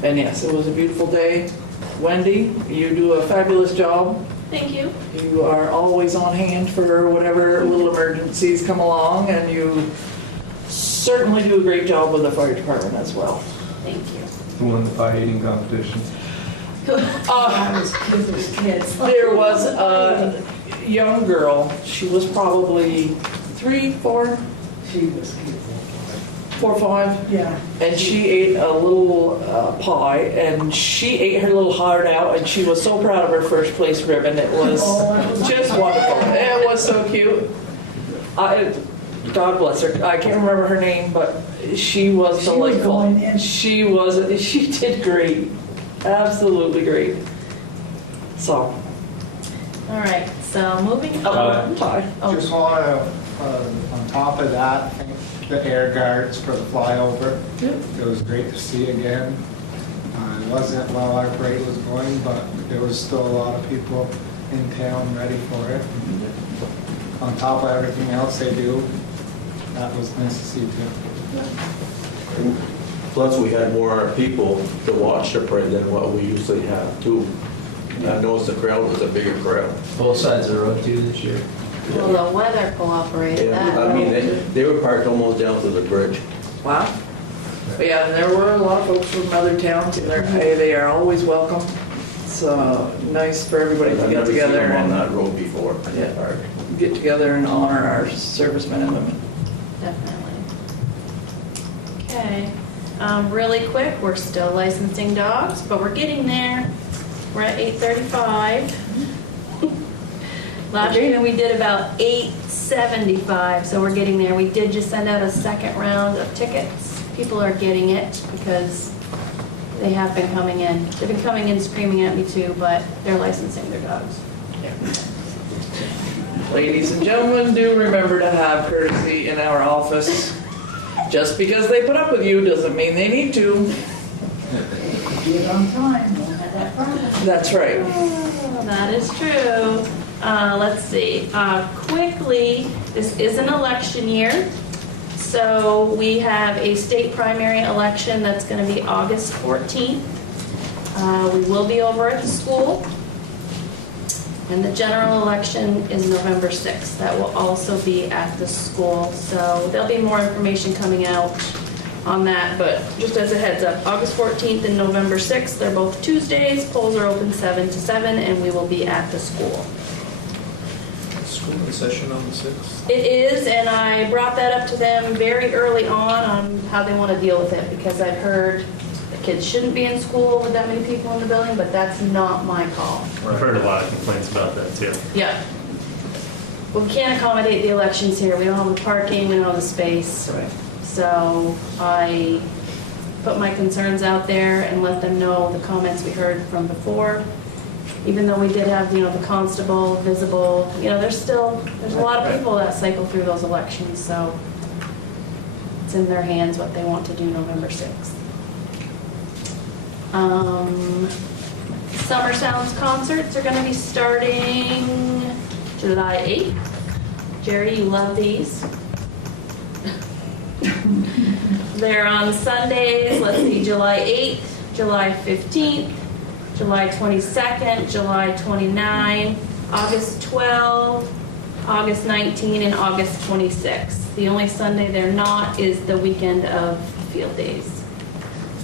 And yes, it was a beautiful day. Wendy, you do a fabulous job. Thank you. You are always on hand for whatever little emergencies come along, and you certainly do a great job with the fire department as well. Thank you. Who won the pie eating competition? There was a young girl. She was probably 3, 4. She was 4 or 5. yeah. And she ate a little pie, and she ate her little heart out, and she was so proud of her first place ribbon. It was just wonderful. It was so cute. God bless her. I can't remember her name, but she was delightful. She did great. Absolutely great. So. All right, so moving Oh, Ty. Oh. Just want to, on top of that, thank the air guards for the flyover. It was great to see again. It wasn't while our parade was going, but there was still a lot of people in town ready for it. On top of everything else they do, that was nice to see too. Plus, we had more people to watch the parade than what we usually have too. I noticed the crowd was a bigger crowd. Both sides of the road too this year. Well, the weather cooperated. Yeah, I mean, they were parked almost down to the bridge. Wow. But yeah, and there were a lot of folks from other towns, and they are always welcome. It's nice for everybody to I've get never seen together them on and that road before. Yeah. Get together and honor our servicemen and women. Definitely. Okay, really quick, we're still licensing dogs, but we're getting there. We're at 8:35. Last year we did about 875, so we're getting there. We did just send out a second round of tickets. People are getting it because they have been coming in. They've been coming in screaming at me too, but they're licensing their dogs. Ladies and gentlemen, do remember to have courtesy in our office. Just because they put up with you doesn't mean they need to. Do it on time, don't have that problem. That's right. Oh, that is true. Let's see. Quickly, this is an election year. So we have a state primary election that's going to be August 14th. We will be over at the school. And the general election is November 6th. That will also be at the school. So there'll be more information coming out on that, but just as a heads up, August 14th and November 6th, they're both Tuesdays. Polls are open 7 to 7, and we will be at the school. School in session on the 6th? It is, and I brought that up to them very early on how they want to deal with it, because I've heard the kids shouldn't be in school with that many people in the building, but that's not my call. I've heard a lot of complaints about that too. Yeah. We can't accommodate the elections here. We don't have the parking, we don't have the space. Right. So I put my concerns out there and let them know the comments we heard from before. Even though we did have, the constable, visible, there's a lot of people that cycle through those elections, so it's in their hands what they want to do November 6th. Summer Sounds concerts are gonna be starting July 8th. Jerry, you love these. They're on Sundays, let's see, July 8th, July 15th, July 22nd, July 29, August 12, August 19, and August 26. The only Sunday they're not is the weekend of field days.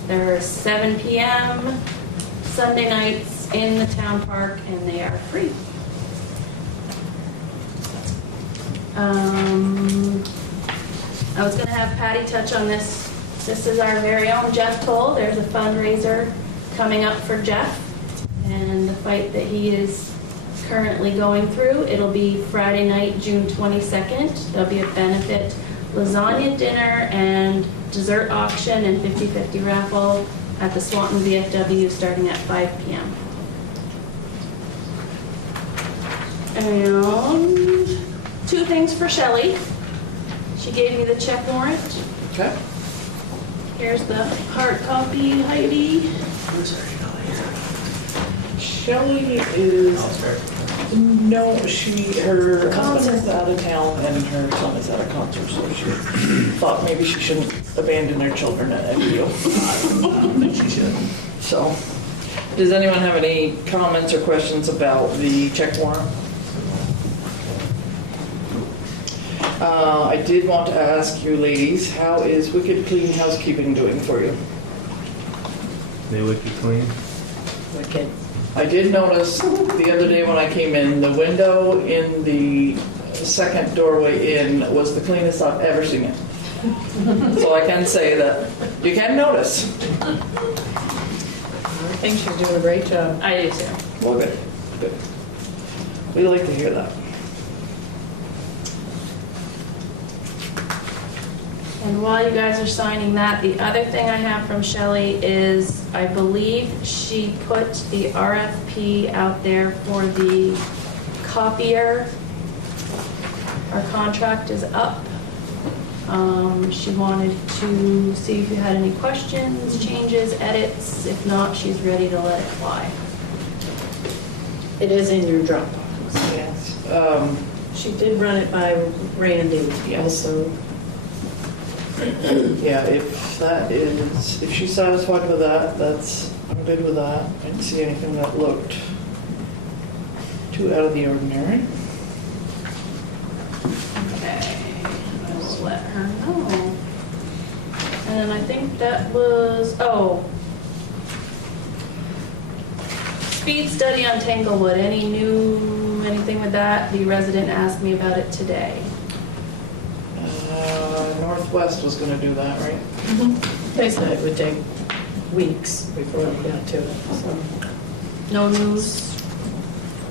They're 7 p.m. Sunday nights in the town park, and they are free. I was going to have Patty touch on this. This is our very own Jeff Toll. There's a fundraiser coming up for Jeff and the fight that he is currently going through. It'll be Friday night, June 22nd. There'll be a benefit lasagna dinner and dessert auction and 50-50 raffle at the Swanton VFW starting at 5 p.m. And 2 things for Shelley. She gave me the check warrant. Okay. Here's the hard copy, Heidi. Shelley is, no, her husband's out of town and her son is at a concert, so she thought maybe she shouldn't abandon their children at every deal. I don't think she should. So, does anyone have any comments or questions about the check warrant? I did want to ask you ladies, how is Wicked Clean Housekeeping doing for you? They wicked clean. Wicked. I did notice the other day when I came in, the window in the second doorway in was the cleanest I've ever seen it. So I can say that you can notice. I think she's doing a great job. I do too. Well, good, good. We like to hear that. And while you guys are signing that, the other thing I have from Shelley is, I believe she put the RFP out there for the copier. Our contract is up. She wanted to see if you had any questions, changes, edits. If not, she's ready to let it fly. It is in your Dropbox. Yes. She did run it by Randy also. Yeah, if she's satisfied with that, I'm good with that. I didn't see anything that looked too out of the ordinary. Okay, I will let her know. And I think that was, speed study on Tanglewood. Anything with that? The resident asked me about it today. Northwest was going to do that, right? They said it would take weeks before we got to it, so. No news?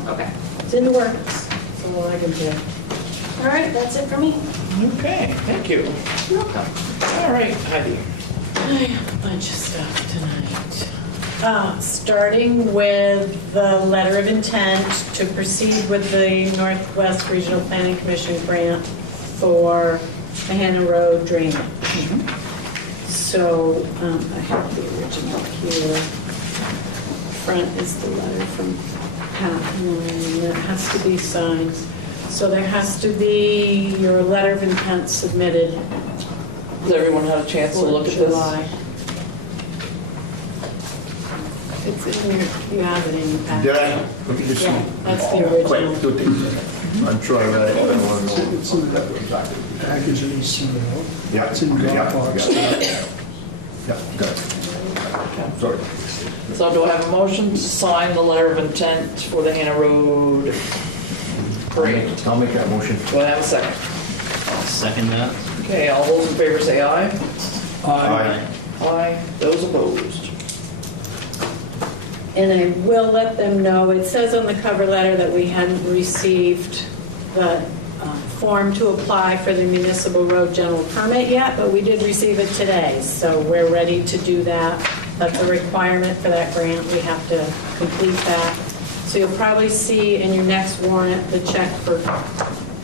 Okay. It's in the works, that's all I can say. All right, that's it for me. Okay, thank you. You're welcome. All right, Heidi. I have a bunch of stuff tonight. Starting with the letter of intent to proceed with the Northwest Regional Planning Commission grant for the Hannah Road drainage. So I have the original here. Front is the letter from Pat, and that has to be signed. So there has to be your letter of intent submitted. Has everyone had a chance to look at this? July. It's in your, you have it in your packet. Did I? Let me just see. Yeah, that's the original. Quick, 2 things. I'm sure I read it, but I want to know. It's in the package that he's sent out. Yeah. It's in Dropbox. Yeah, good. Sorry. So do I have a motion to sign the letter of intent for the Hannah Road parade? I'll make that motion. Do I have a second? I'll second that. Okay, all those in favor say aye. Aye. Aye. Those opposed? And I will let them know, it says on the cover letter that we hadn't received the form to apply for the municipal road general permit yet, but we did receive it today, so we're ready to do that. That's a requirement for that grant, we have to complete that. So you'll probably see in your next warrant the check for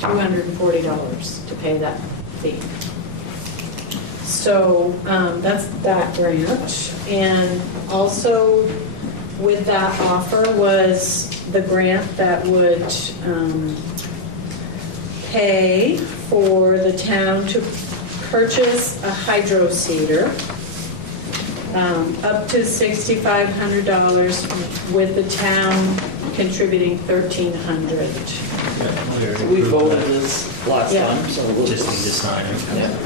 $240 to pay that fee. So that's that grant. And also with that offer was the grant that would pay for the town to purchase a hydro seeder, up to $6,500 with the town contributing $1,300. We voted this last Yeah. time, so we'll Just need to sign it. Yeah. Okay.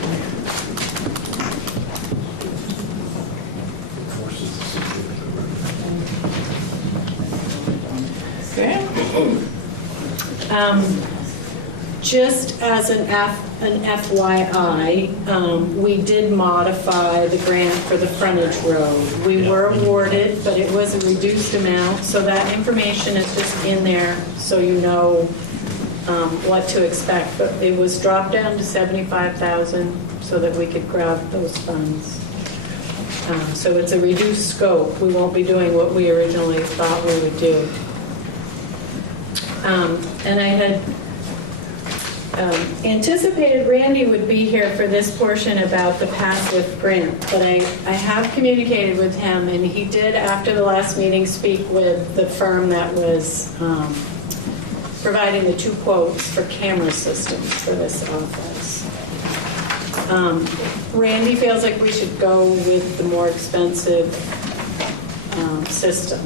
Just as an FYI, we did modify the grant for the frontage road. We were awarded, but it was a reduced amount, so that information is just in there so you know what to expect. But it was dropped down to $75,000 so that we could grab those funds. So it's a reduced scope. We won't be doing what we originally thought we would do. And I had anticipated Randy would be here for this portion about the passive grant, but I have communicated with him, and he did, after the last meeting, speak with the firm that was providing the 2 quotes for camera systems for this office. Randy feels like we should go with the more expensive system.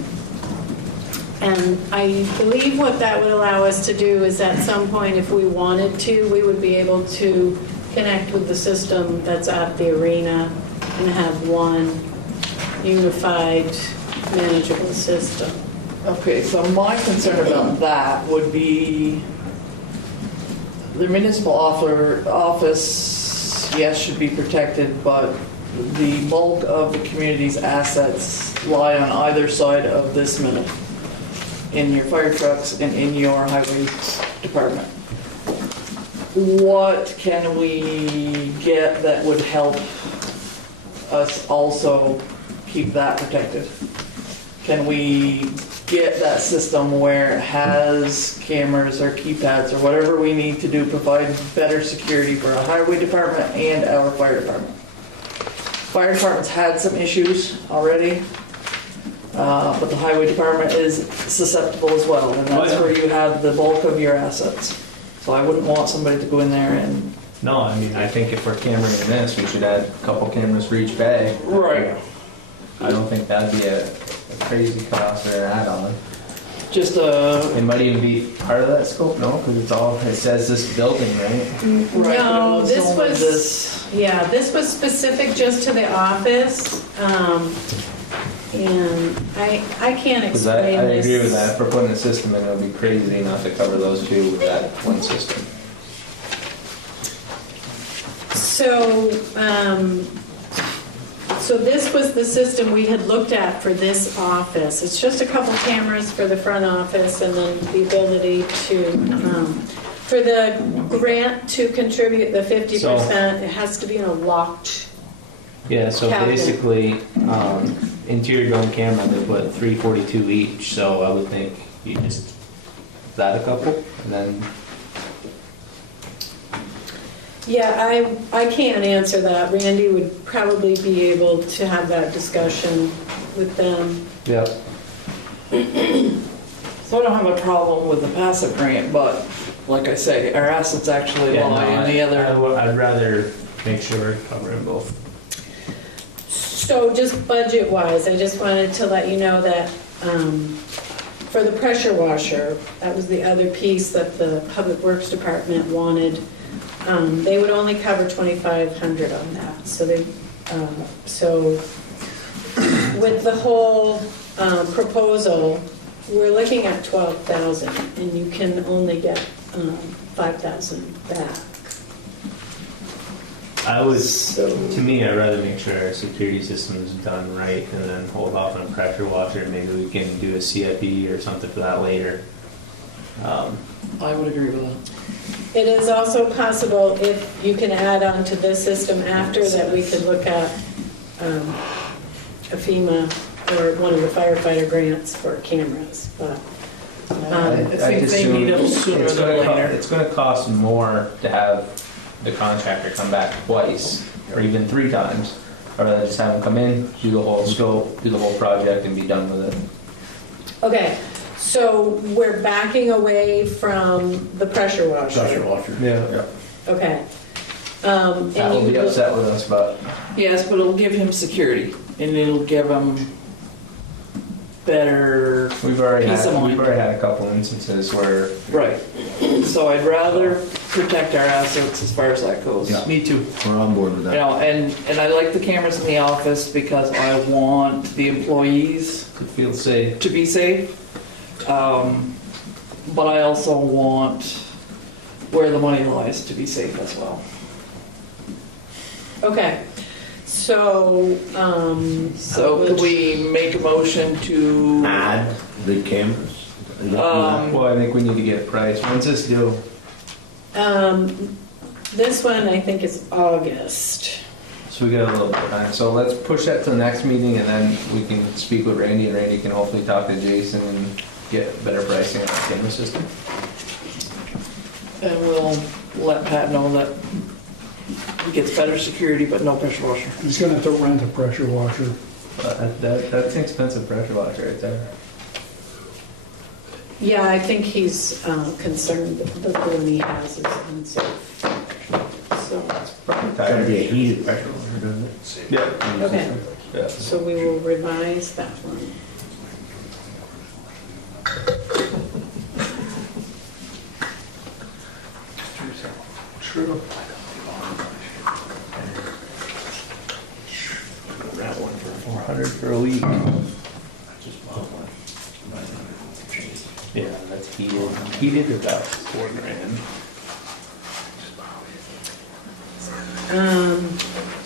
And I believe what that would allow us to do is at some point, if we wanted to, we would be able to connect with the system that's at the arena and have one unified, manageable system. Okay, so my concern about that would be the municipal office, yes, should be protected, but the bulk of the community's assets lie on either side of this middle, in your fire trucks and in your highway department. What can we get that would help us also keep that protected? Can we get that system where it has cameras or keypads or whatever we need to do, provide better security for our highway department and our fire department? Fire department's had some issues already. But the highway department is susceptible as well, and that's where you have the bulk of your assets. So I wouldn't want somebody to go in there and... No, I mean, I think if we're cameraing this, we should add a couple cameras for each bay. Right. I don't think that'd be a crazy cost or an add-on. Just It might even be part of that scope, no? Because it says this building, right? No, this only was, this was specific just to the office. And I can't Because explain I this. agree with that. If we're putting a system in, it would be crazy not to cover those 2 with that one system. So, so this was the system we had looked at for this office. It's just a couple cameras for the front office, and then the ability to, for the grant to contribute the 50%, it has to be in a locked. Yeah, so Cabinet. basically, interior dome camera, they put 342 each, so I would think you just add a couple, and then... Yeah, I can't answer that. Randy would probably be able to have that discussion with them. Yep. So I don't have a problem with the passive grant, but like I say, our assets actually lie in the other... I'd rather make sure we're covering both. So just budget-wise, I just wanted to let you know that for the pressure washer, that was the other piece that the Public Works Department wanted. They would only cover $2,500 on that. So with the whole proposal, we're looking at $12,000, and you can only get $5,000 back. To me, I'd rather make sure our security system is done right and then hold off on a pressure washer. Maybe we can do a CFE or something for that later. I would agree with that. It is also possible, if you can add on to this system after, that we could look at a FEMA or one of the firefighter grants for cameras, but I think they need them sooner it's than gonna later. it's going to cost more to have the contractor come back twice or even 3 times. Or rather just have them come in, do the whole scope, do the whole project, and be done with it. okay. So we're backing away from the pressure washer. Pressure washer. Yeah. Okay. That will be upset with us, but Yes, but it'll give him security, and it'll give him better we've already peace of mind. had a couple instances where Right. So I'd rather protect our assets as far as that goes. Yeah. me too. We're on board with You that. know, and I like the cameras in the office because I want the employees To feel safe. to be safe. But I also want where the money lies to be safe as well. Okay. So, So could we make a motion to, Add the cameras. Well, I think we need to get a price. When's this due? this one I think is August. So we got a little bit of time. So let's push that to the next meeting, and then we can speak with Randy, and Randy can hopefully talk to Jason and get better pricing on the camera system. and we'll let Pat know that he gets better security, but no pressure washer. He's gonna have to rent a pressure washer. That's an expensive pressure washer right there. Yeah, I think he's concerned that the one he has is unsafe. So, It's gonna be a heated pressure washer, doesn't it? Yeah. okay, Yeah. so we will revise that one. True. Rent one for 400 for a week. Yeah, that's heated. Heated about $4,000.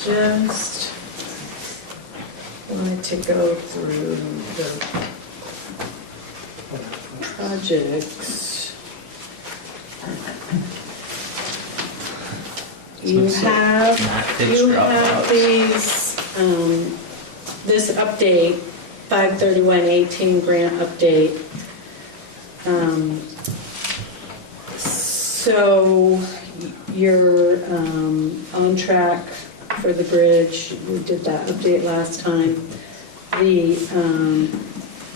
Just wanted to go through the projects. You have these, this update, 5/31/18 grant update. So you're on track for the bridge. We did that update last time. The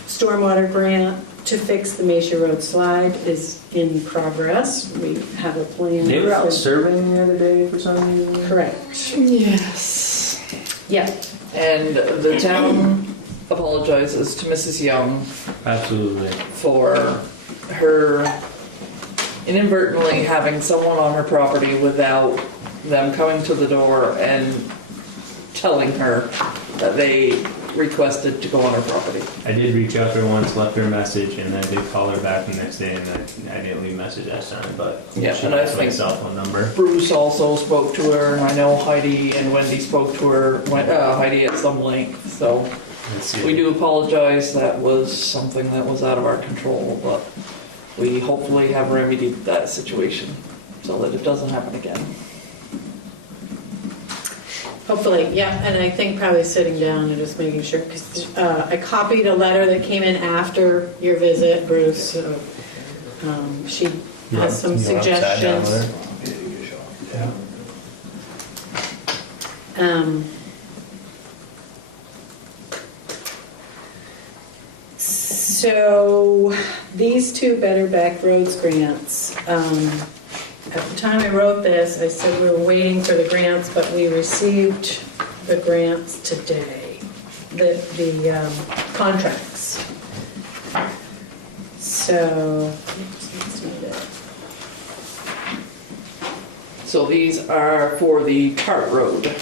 stormwater grant to fix the Mesa Road slide is in progress. We have a plan. They were out for- surveying the other day for some reason. Correct. Yes. Yeah. And the town apologizes to Mrs. Young Absolutely. for her inadvertently having someone on her property without them coming to the door and telling her that they requested to go on her property. I did reach out to her once, left her a message, and I did call her back the next day, and I didn't leave a message that time, but Yeah, she and I has my think- cell phone number. Bruce also spoke to her, and I know Heidi and Wendy spoke to her, Heidi at some length, so Let's see. we do apologize. That was something that was out of our control, but we hopefully have remedied that situation so that it doesn't happen again. Hopefully, yeah, and I think probably sitting down and just making sure, because I copied a letter that came in after your visit, Bruce, so she has some You want upside down suggestions. with her? So these two Better Back Roads grants, at the time I wrote this, I said we were waiting for the grants, but we received the grants today. the contracts. So, let's need it. So these are for the Tart Road.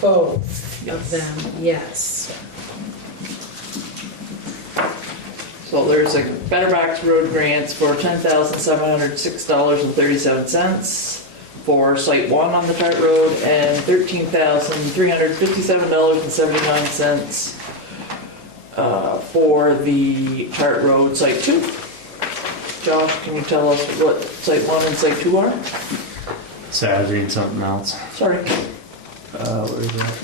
Both of them, yes. So there's a Better Backs Road grants for $10,706.37 for Site 1 on the Tart Road and $13,357.79 for the Tart Road Site 2. Josh, can you tell us what Site 1 and Site 2 are? Sorry, I was reading something else. Sorry. Where is that?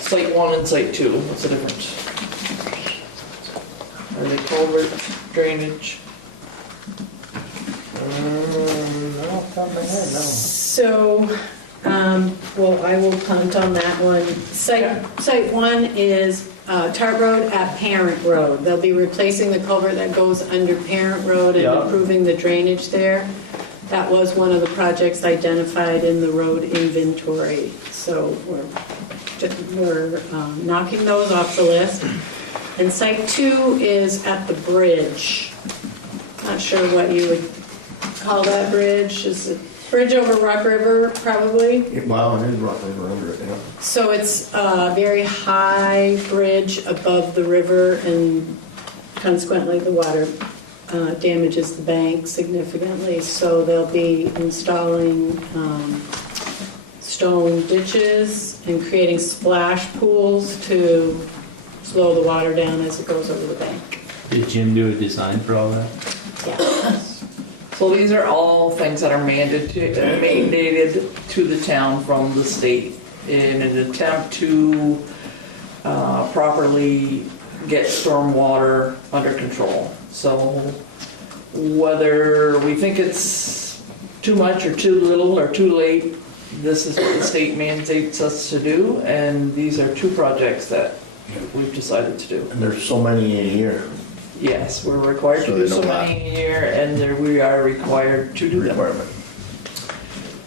Site 1 and Site 2, what's the difference? Are they culvert, drainage? I don't off the top of my head, no. So, well, I will punt on that one. Site 1 is Tart Road at Parent Road. They'll be replacing the culvert that goes under Parent Road and Yeah. improving the drainage there. That was one of the projects identified in the road inventory. So we're knocking those off the list. And Site 2 is at the bridge. Not sure what you would call that bridge. Is it bridge over Rock River, probably? Well, it is roughly under it, yeah. So it's a very high bridge above the river, and consequently the water damages the bank significantly. So they'll be installing stone ditches and creating splash pools to slow the water down as it goes over the bank. Did Jim do a design for all that? Yeah. So these are all things that are mandated to the town from the state in an attempt to properly get stormwater under control. So whether we think it's too much or too little or too late, this is what the state mandates us to do, and these are two projects that we've decided to do. And there's so many in a year. Yes, we're required to So do they so know many a year, and we are required to do them. Requirement.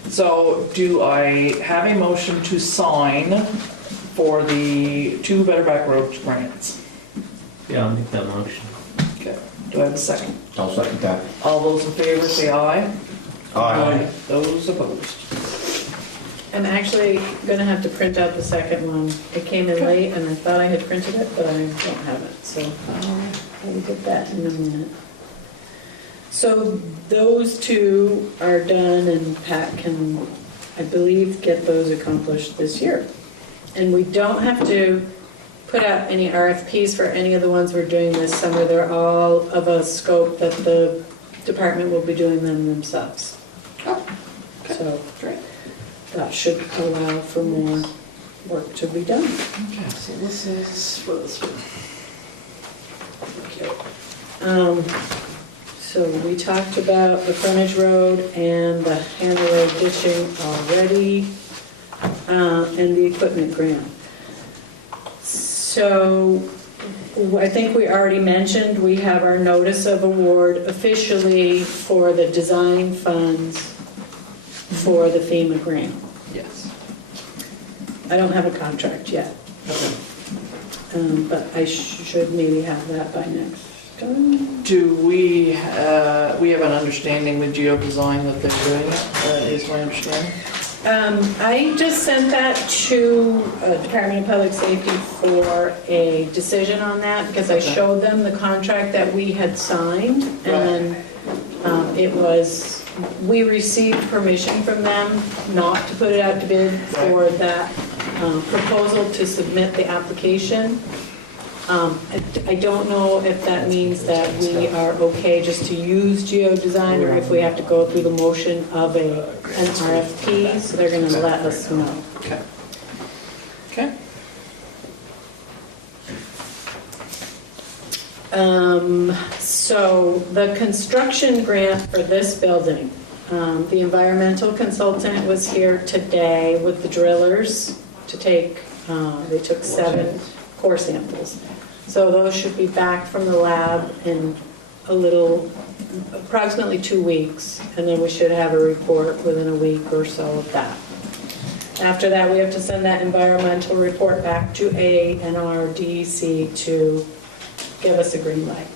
So do I have a motion to sign for the 2 Better Back Road grants? Yeah, I'll make that motion. Okay, do I have a second? I'll second that. All those in favor say aye. Aye. Those opposed? I'm actually gonna have to print out the second one. It came in late and I thought I had printed it, but I don't have it, so I will get that in a minute. So those two are done and Pat can, I believe, get those accomplished this year. And we don't have to put out any RFPs for any of the ones we're doing this summer. They're all of a scope that the department will be doing them themselves. So Great. that should allow for more work to be done. Okay, so this is for this one. Okay. So we talked about the frontage road and the Hannah Road ditching already, and the equipment grant. So I think we already mentioned, we have our notice of award officially for the design funds for the FEMA grant. Yes. I don't have a contract yet, but I should maybe have that by next time. Do we have an understanding with Geodesign that they're doing it? Is my understanding? I just sent that to Department of Public Safety for a decision on that because I showed them the contract that we had signed, and it was, we received permission from them not to put it out to bid for that proposal to submit the application. I don't know if that means that we are okay just to use Geodesign or if we have to go through the motion of an RFP, so they're gonna let us know. Okay. Okay. So the construction grant for this building, the environmental consultant was here today with the drillers to take, they took 7 core samples. So those should be back from the lab in approximately 2 weeks, and then we should have a report within a week or so of that. After that, we have to send that environmental report back to ANRDC to give us a green light.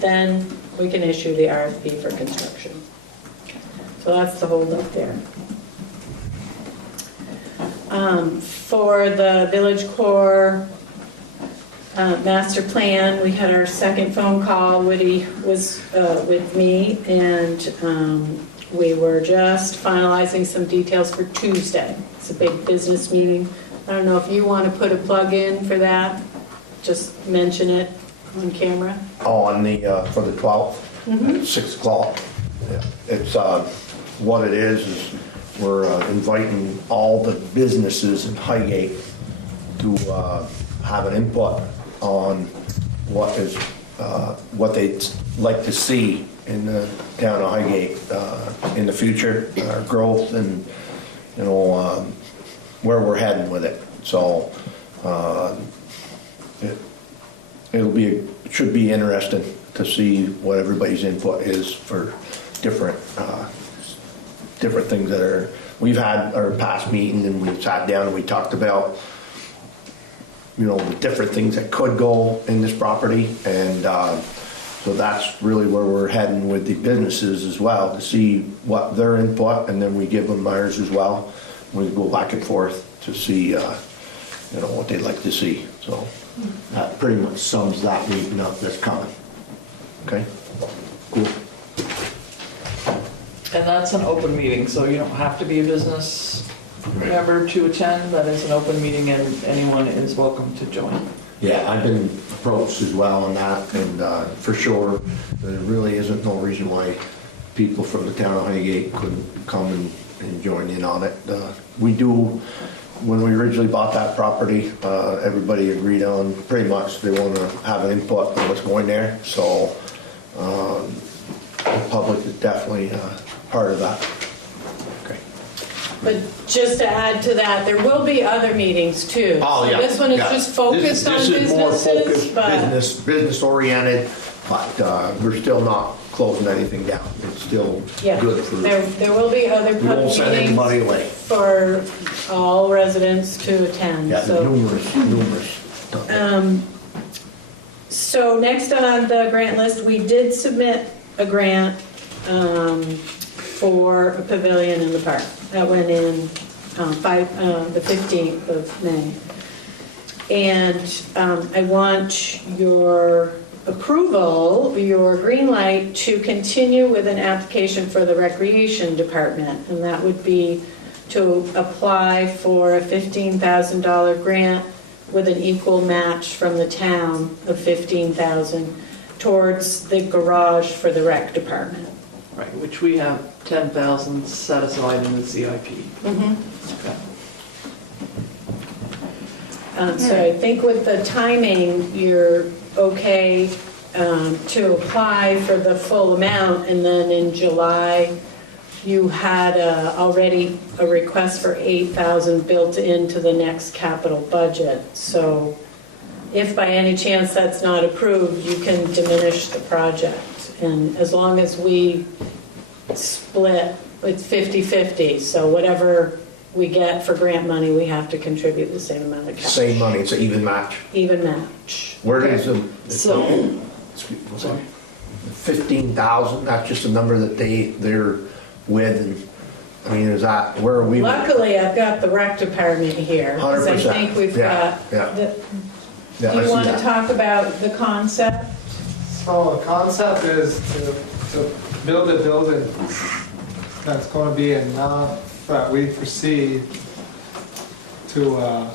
Then we can issue the RFP for construction. So that's the holdup there. For the Village Core master plan, we had our second phone call. Woody was with me, and we were just finalizing some details for Tuesday. It's a big business meeting. I don't know if you want to put a plug in for that. Just mention it on camera. Oh, on the, for the 12th, at 6 o'clock. Yeah. It's, what it is we're inviting all the businesses in Highgate to have an input on what is, what they'd like to see in the town of Highgate in the future, our growth and, you know, where we're heading with it. So it should be interesting to see what everybody's input is for different different things that are. We've had our past meeting and we sat down and we talked about, you know, the different things that could go in this property, and so that's really where we're heading with the businesses as well, to see what their input, and then we give them ours as well. We go back and forth to see, you know, what they'd like to see. So that pretty much sums that meeting up that's coming. Okay, cool. And that's an open meeting, so you don't have to be a business member to attend. That is an open meeting and anyone is welcome to join. Yeah, I've been approached as well on that, and for sure, there really isn't no reason why people from the town of Highgate couldn't come and join in on it. We do, when we originally bought that property, everybody agreed on pretty much they want to have an input on what's going there, so the public is definitely part of that. Okay. But just to add to that, there will be other meetings too. Oh, yeah. So this one is yeah. just focused on This is more businesses, focused, but business oriented, but we're still not closing anything down. It's still yeah, good for, there will be other we won't public send anybody meetings away. for all residents to attend. Yeah, So. numerous. So next on the grant list, we did submit a grant for a pavilion in the park. That went in the 15th of May. And I want your approval, your green light to continue with an application for the Recreation Department. And that would be to apply for a $15,000 grant with an equal match from the town of $15,000 towards the garage for the rec department. Right, which we have 10,000 set aside in the CIP. Okay. So I think with the timing, you're okay to apply for the full amount, and then in July, you had already a request for $8,000 built into the next capital budget. So if by any chance that's not approved, you can diminish the project. And as long as we split, it's 50-50. So whatever we get for grant money, we have to contribute the same amount of cash. Same money, it's an even match. Even match. Where is the, So, sorry, 15,000, that's just a number that they're with, and, I mean, is that, where are we? Luckily, I've got the rec department here. Because I 100%. think we've Yeah, got, yeah. do I you see want to that. talk about the concept? So the concept is to build a building that's going to be enough that we foresee to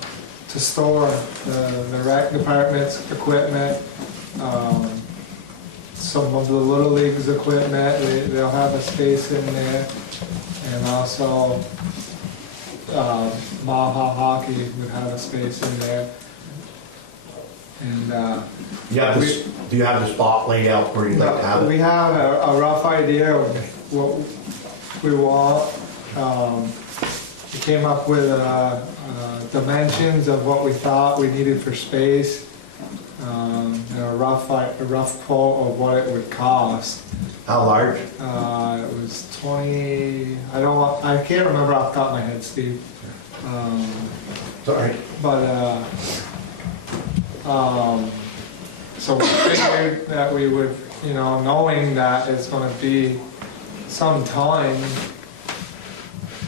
store the rec department's equipment, some of the Little League's equipment, they'll have a space in there, and also Baja Hockey would have a space in there. And Do you have the spot laid out where you'd like to have we it? have a rough idea of what we want. We came up with dimensions of what we thought we needed for space, and a rough quote of what it would cost. How large? It was 20. I can't remember off the top of my head, Steve. Sorry. But, so we figured that we would, you know, knowing that it's gonna be some time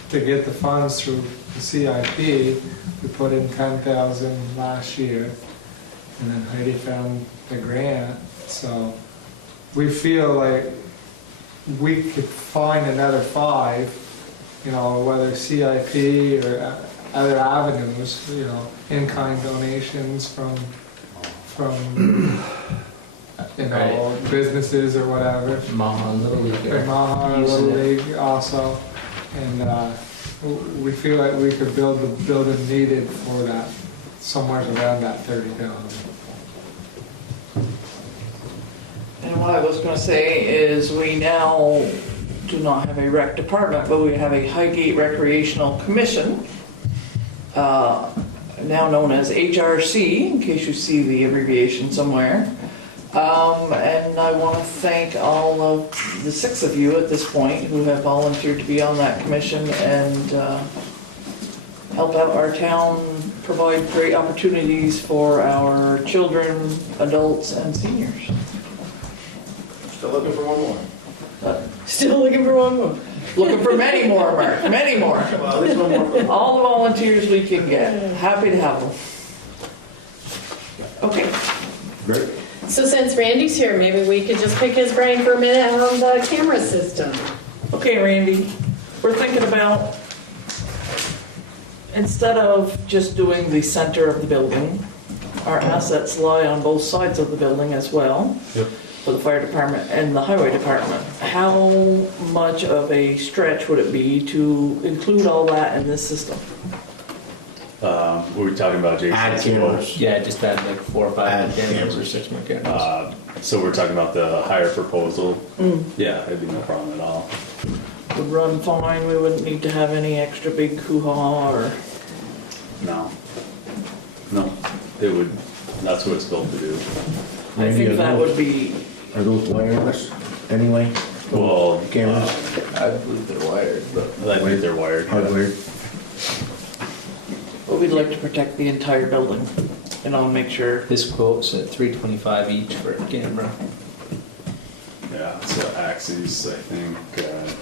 to get the funds through the CIP, we put in 10,000 last year, and then Heidi found the grant, so we feel like we could find another 5, you know, whether CIP or other avenues, you know, in-kind donations from you know, businesses or whatever. Maha Little League. Or Maha Little League also, and we feel like we could build the building needed for that, somewhere around that 30,000. And what I was gonna say is we now do not have a rec department, but we have a Highgate Recreational Commission, now known as HRC, in case you see the abbreviation somewhere. And I want to thank all of the 6 of you at this point who have volunteered to be on that commission and help out our town, provide great opportunities for our children, adults, and seniors. Still looking for one more. Still looking for one more. Looking for many more, Mark, many more. Well, there's one more. All the volunteers we can get. Happy to have them. Okay. Great. So since Randy's here, maybe we could just pick his brain for a minute on the camera system. Okay, Randy, we're thinking about, instead of just doing the center of the building, our assets lie on both sides of the building as well. Yep. For the fire department and the highway department. How much of a stretch would it be to include all that in this system? We were talking about Jason. Add cameras. Yeah, just add like 4 or 5 Add cameras or cameras. 6 more cameras. So we're talking about the higher proposal. Yeah, it'd be no problem at all. Would run fine, we wouldn't need to have any extra big hoo-ha or... No. No, it would, that's what it's built to do. I think that would be, Are those wireless anyway? Well, Cameras? I believe they're wired, but I think they're wired. Hardwired? but we'd like to protect the entire building, you know, and make sure. this quote's at $325 each for a camera. Yeah, so axes, I think,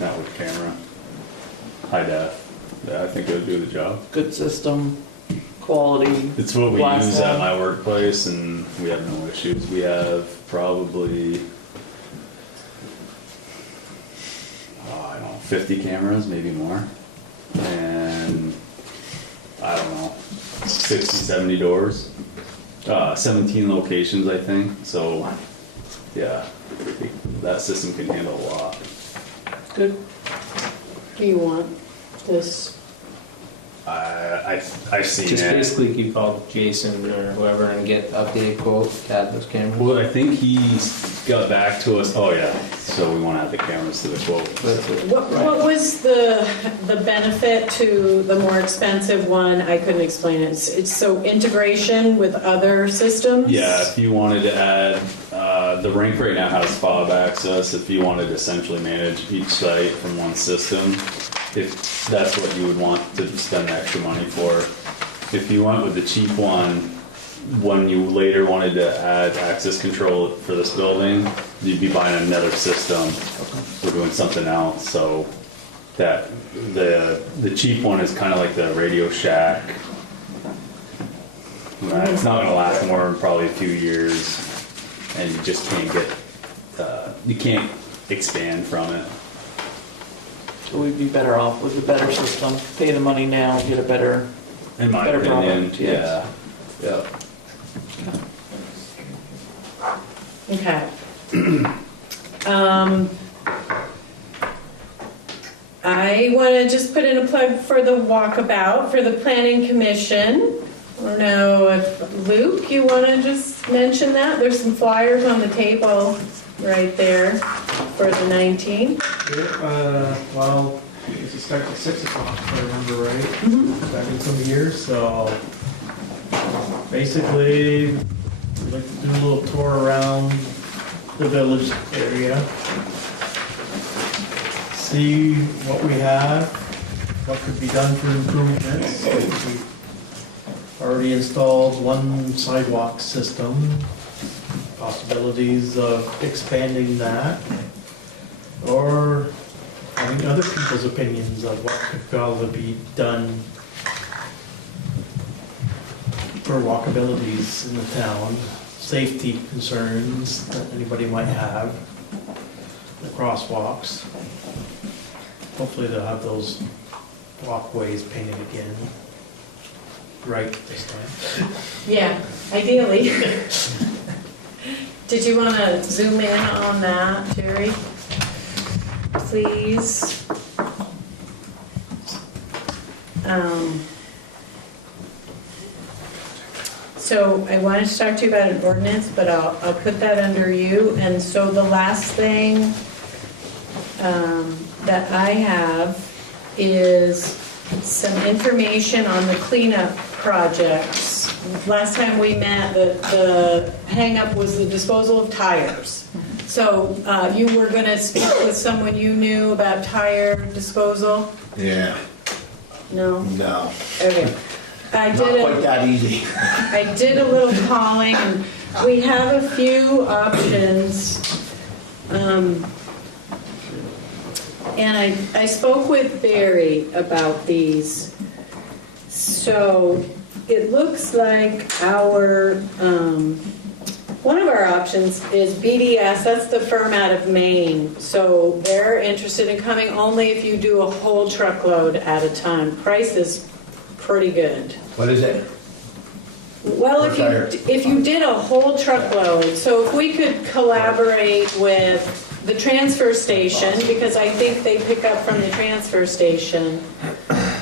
network camera, high def. Yeah, I think it would do the job. Good system, quality. It's what we Glass use at down. my workplace, and we have no issues. We have probably, I don't know, 50 cameras, maybe more. And I don't know, 60, 70 doors. 17 locations, I think. So, yeah, that system can handle a lot. Good. Do you want this? I've seen Just it. basically you call Jason or whoever and get updated quote to add those cameras. Well, I think he's got back to us. Oh yeah, so we want to add the cameras to the quote. That's it. What was the benefit to the more expensive one? I couldn't explain it. It's so integration with other systems? Yeah, if you wanted to add, the rink right now has fob access. If you wanted to centrally manage each site from one system, if that's what you would want to spend extra money for. If you went with the cheap one, when you later wanted to add access control for this building, you'd be buying another system or doing something else. So that the cheap one is kind of like the Radio Shack. It's not gonna last more than probably a few years, and you just can't get, you can't expand from it. So we'd be better off with a better system, pay the money now, get a better, In my better opinion, product, yes. yeah. Okay. I want to just put in a plug for the walkabout for the Planning Commission. I don't know if, Luke, you want to just mention that? There's some flyers on the table right there for the 19th. Well, it starts at 6 o'clock, if I remember right. Back in some years, so basically, we'd like to do a little tour around the village area. See what we have, what could be done for improvements. We've already installed one sidewalk system, possibilities of expanding that, or having other people's opinions of what could probably be done for walkabilities in the town, safety concerns that anybody might have, the crosswalks. Hopefully they'll have those walkways painted again, right this time. Yeah, ideally. Did you want to zoom in on that, Jerry? Please. So I wanted to talk to you about an ordinance, but I'll put that under you. And so the last thing that I have is some information on the cleanup projects. Last time we met, the hang-up was the disposal of tires. So you were going to speak with someone you knew about tire disposal? Yeah, No? no, Okay. not quite that easy. I did a little calling, and we have a few options. And I spoke with Barry about these. So it looks like one of our options is BDS, that's the firm out of Maine. So they're interested in coming only if you do a whole truckload at a time. Price is pretty good. What is it? Well, if you did a whole truckload, so if we could collaborate with the transfer station, because I think they pick up from the transfer station,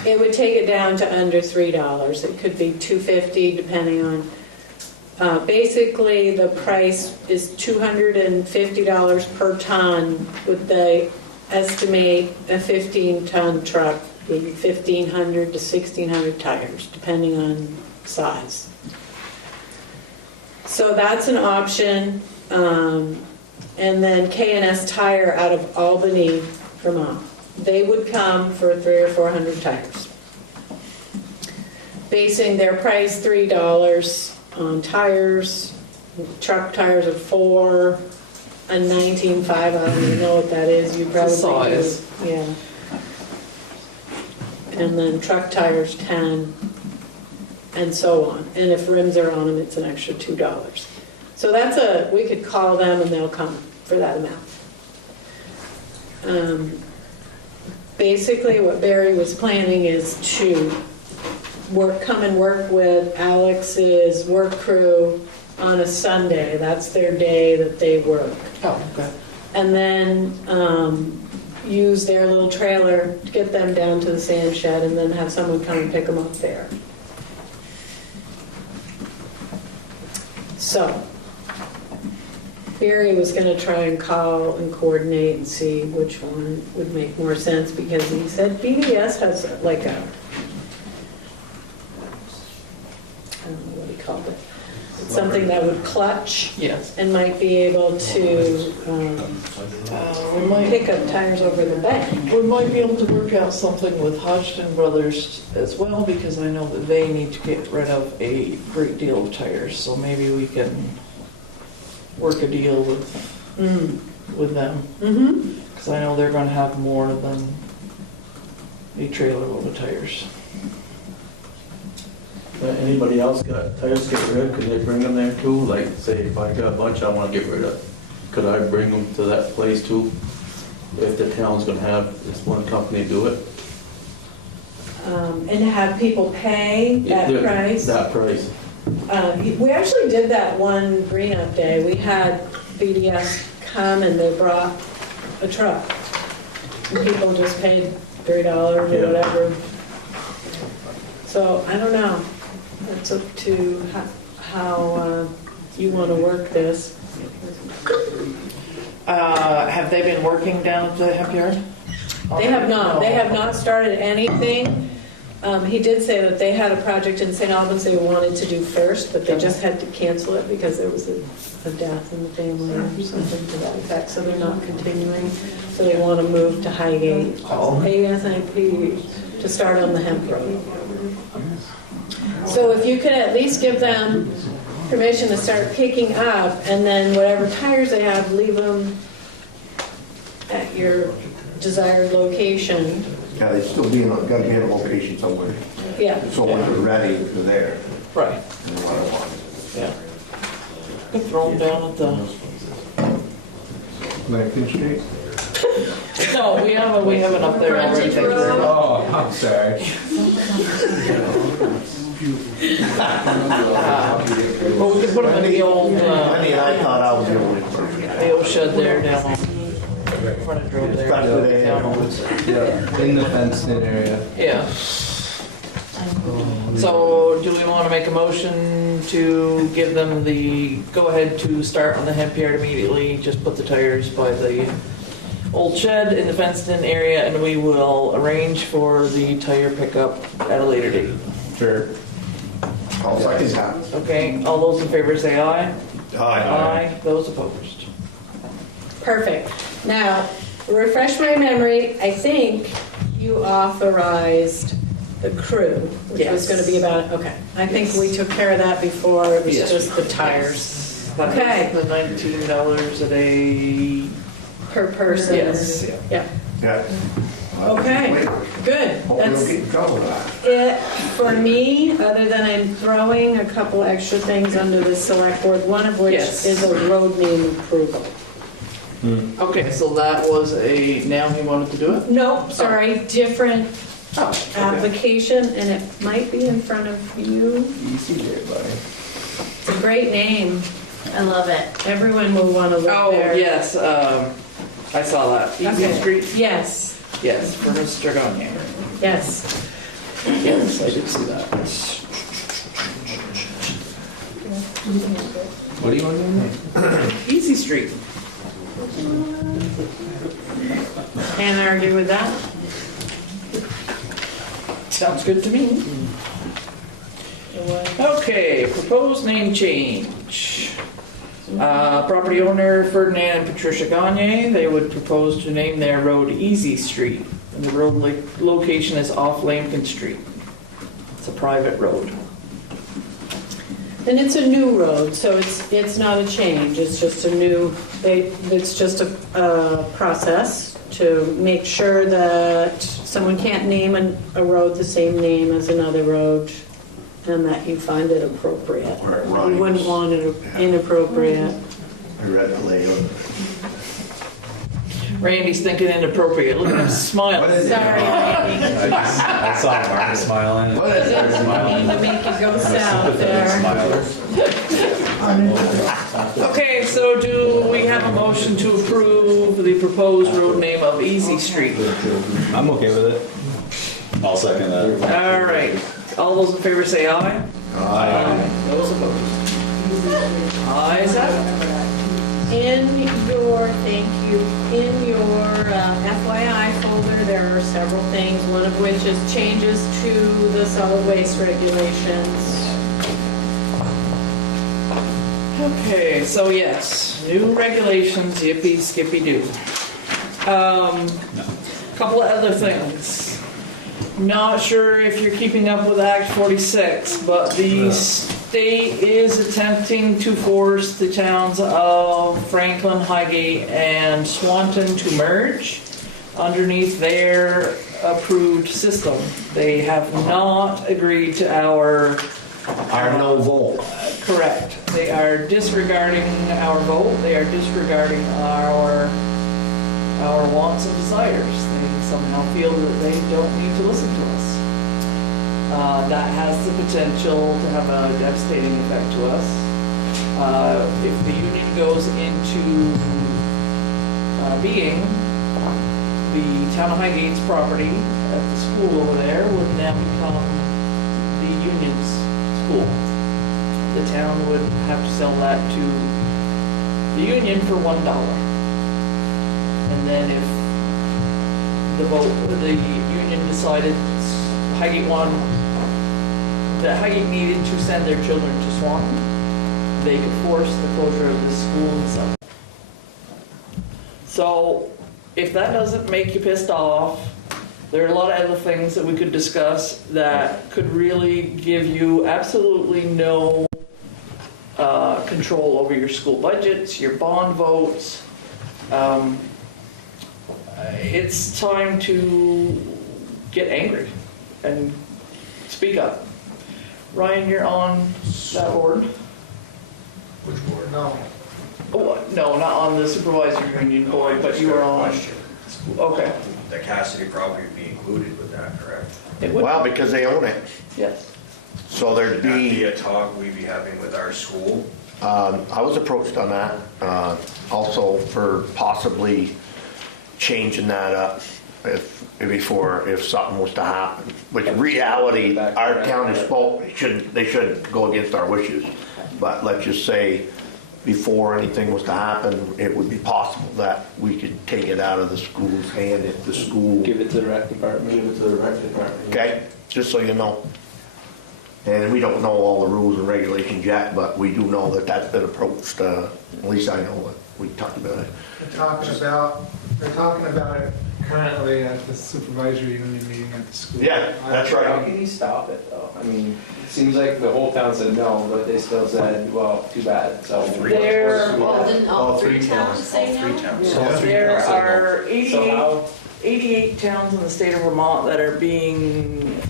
it would take it down to under $3. It could be $2.50 depending on, basically the price is $250 per ton, with the estimate a 15-ton truck being 1,500 to 1,600 tires, depending on size. So that's an option. And then K&S Tire out of Albany, Vermont. They would come for 300 or 400 tires. Basing their price $3 on tires. Truck tires are $4, a 19.5, I don't even know what that is. You probably size. do. Yeah. And then truck tires 10, and so on. And if rims are on them, it's an extra $2. So we could call them and they'll come for that amount. Basically what Barry was planning is to come and work with Alex's work crew on a Sunday. That's their day that they work. Oh, okay. And then use their little trailer to get them down to the sand shed, and then have someone come and pick them up there. So Barry was going to try and call and coordinate and see which one would make more sense, because he said BDS has like a, I don't know what he called it. It's something that would clutch. Yes. And might be able to pick up tires over the bank. We might be able to work out something with Hodgson Brothers as well, because I know that they need to get rid of a great deal of tires, so maybe we can work a deal with them. Because I know they're gonna have more than a trailer load of tires. Anybody else got tires to get rid of? Could they bring them there too? Like, say, if I got a bunch I want to get rid of, could I bring them to that place too? If the town's gonna have this one company do it? And have people pay that price? That price. We actually did that one Green Up Day. We had BDS come and they brought a truck. And people just paid $3 or whatever. So I don't know. It's up to how you want to work this. Have they been working down at the hemp yard? They have not. They have not started anything. He did say that they had a project in St. Albans they wanted to do first, but they just had to cancel it because there was a death in the family or something to that effect, so they're not continuing. So they want to move to Highgate. ASAP. to start on the hemp road. So if you could at least give them permission to start picking up, and then whatever tires they have, leave them at your desired location. Yeah, they still be gotta be in a location somewhere. Yeah. So when they're ready, they're there. Right, And what I want. yeah. Could throw them down at the, Lincoln Street. no, we have it up there already. Frontage road. Oh, I'm sorry. Well, we could put them in the old, Honey, I thought I was the only person. the old shed there down on frontage road there. Back to the Down on- Yeah, in the fenced-in area. Yeah. So do we want to make a motion to give them the go-ahead to start on the hemp yard immediately? Just put the tires by the old shed in the fenced-in area, and we will arrange for the tire pickup at a later date. Sure. I'll second that. Okay, all those in favor say aye. Aye. Those opposed. Perfect. Now, refresh my memory, I think you authorized the crew, which was Yes. going to be about, okay. I think we took care of that before, it was Yes. just the tires Okay. The $19 a day. per person. Yes. Yeah, Yeah. okay, good. Hope we don't That's get in trouble with that. it for me, other than I'm throwing a couple extra things under the select board, one of which Yes. is a road name approval. Okay, so that was now he wanted to do it? Nope, sorry, different Oh, okay. application, and it might be in front of you. Easy there, buddy. It's a great name. I love it. Everyone will want to live Oh, there. yes, I saw that. Easy Okay. Street? Yes, Yes, for Mr. Gagne. yes. Yes, I did see that. What do you want to do? Easy Street. Can't argue with that. Sounds good to me. Okay, proposed name change. Property owner Ferdinand and Patricia Gagne, they would propose to name their road Easy Street. And the road location is off Lincoln Street. It's a private road. And it's a new road, so it's not a change, it's just a new, it's just a process to make sure that someone can't name a road the same name as another road, and that you find it appropriate. Or it You rhymes. wouldn't want it inappropriate. I read the layout. Randy's thinking inappropriate. Look at him smile. What is it? Sorry, Randy. I saw Mark smiling. What is it? Didn't mean to make you go south there. Okay, so do we have a motion to approve the proposed road name of Easy Street? I'm okay with it. I'll second that. All right. All those in favor say aye. Aye. Those opposed? Ayes have it. In your FYI folder, there are several things, one of which is changes to the solid waste regulations. Okay, so yes, new regulations, yippee skippy doo. Couple of other things. Not sure if you're keeping up with Act 46, but the state is attempting to force the towns of Franklin, Highgate, and Swanton to merge underneath their approved system. They have not agreed to our no vote. correct. They are disregarding our vote. They are disregarding our wants and desires. They somehow feel that they don't need to listen to us. That has the potential to have a devastating effect to us. If the union goes into being, the town of Highgate's property at the school over there would now become the union's school. The town would have to sell that to the union for $1. And then if the union decided that Highgate needed to send their children to Swanton, they could force the closure of this school and stuff. So if that doesn't make you pissed off, There are a lot of other things that we could discuss that could really give you absolutely no control over your school budgets, your bond votes. It's time to get angry and speak up. Ryan, you're on that board? Which board? No. Oh, no, not on the supervisory union board, but you are on. Okay. The Cassidy property would be included with that, correct? It would, Well, because they own it. yes. So there'd Would that be be, a talk we'd be having with our school? I was approached on that, also for possibly changing that up if something was to happen. But in reality, our town is spoke, they shouldn't go against our wishes. But let's just say, before anything was to happen, it would be possible that we could take it out of the school's hand if the school, Give it to the rec department. Give it to the rec department. okay? Just so you know. And we don't know all the rules and regulations yet, but we do know that that's been approached, at least I know that we talked about it. They're talking about it currently at the supervisory union meeting at the school. Yeah, that's right. How can you stop it though? I mean, it seems like the whole town said no, but they still said, well, too bad, so. There, Well, didn't all All three three towns towns. say All three no? towns. Yeah. All three there towns said no. are So how, 88 towns in the state of Vermont that are being,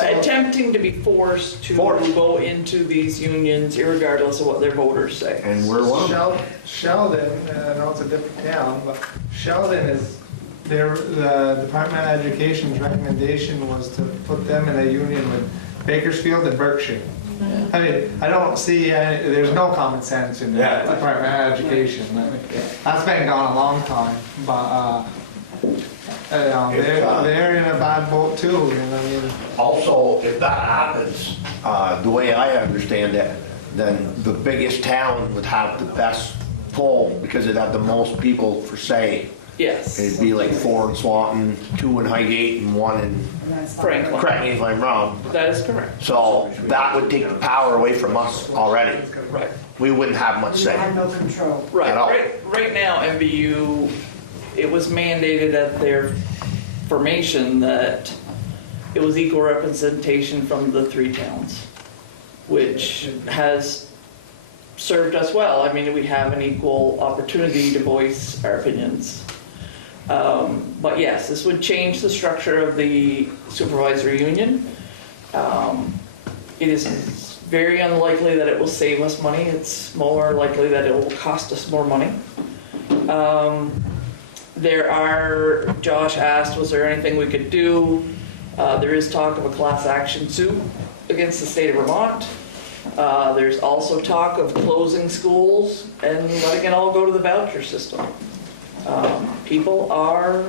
attempting to be forced to go into these unions irregardless of what their voters say. And we're one of them. Sheldon, I know it's a different town, but Sheldon is, the Department of Education's recommendation was to put them in a union with Bakersfield and Berkshire. I mean, I don't see, there's no common sense in the Department of Education. That's been gone a long time, but they're in a bad boat too, and I mean. Also, if that happens, the way I understand it, then the biggest town would have the best pull because it'd have the most people for say. Yes, It'd be like 4 in Swanton, 2 in Highgate, and 1 in, Franklin. correct me if I'm wrong. That is correct. So that would take the power away from us already. Right. We wouldn't have much say. no control. Right, At all. right now, MBU, it was mandated at their formation that it was equal representation from the 3 towns, which has served us well. I mean, we have an equal opportunity to voice our opinions. But yes, this would change the structure of the supervisory union. It is very unlikely that it will save us money. It's more likely that it will cost us more money. Josh asked, was there anything we could do? There is talk of a class action suit against the state of Vermont. There's also talk of closing schools and letting it all go to the voucher system. People are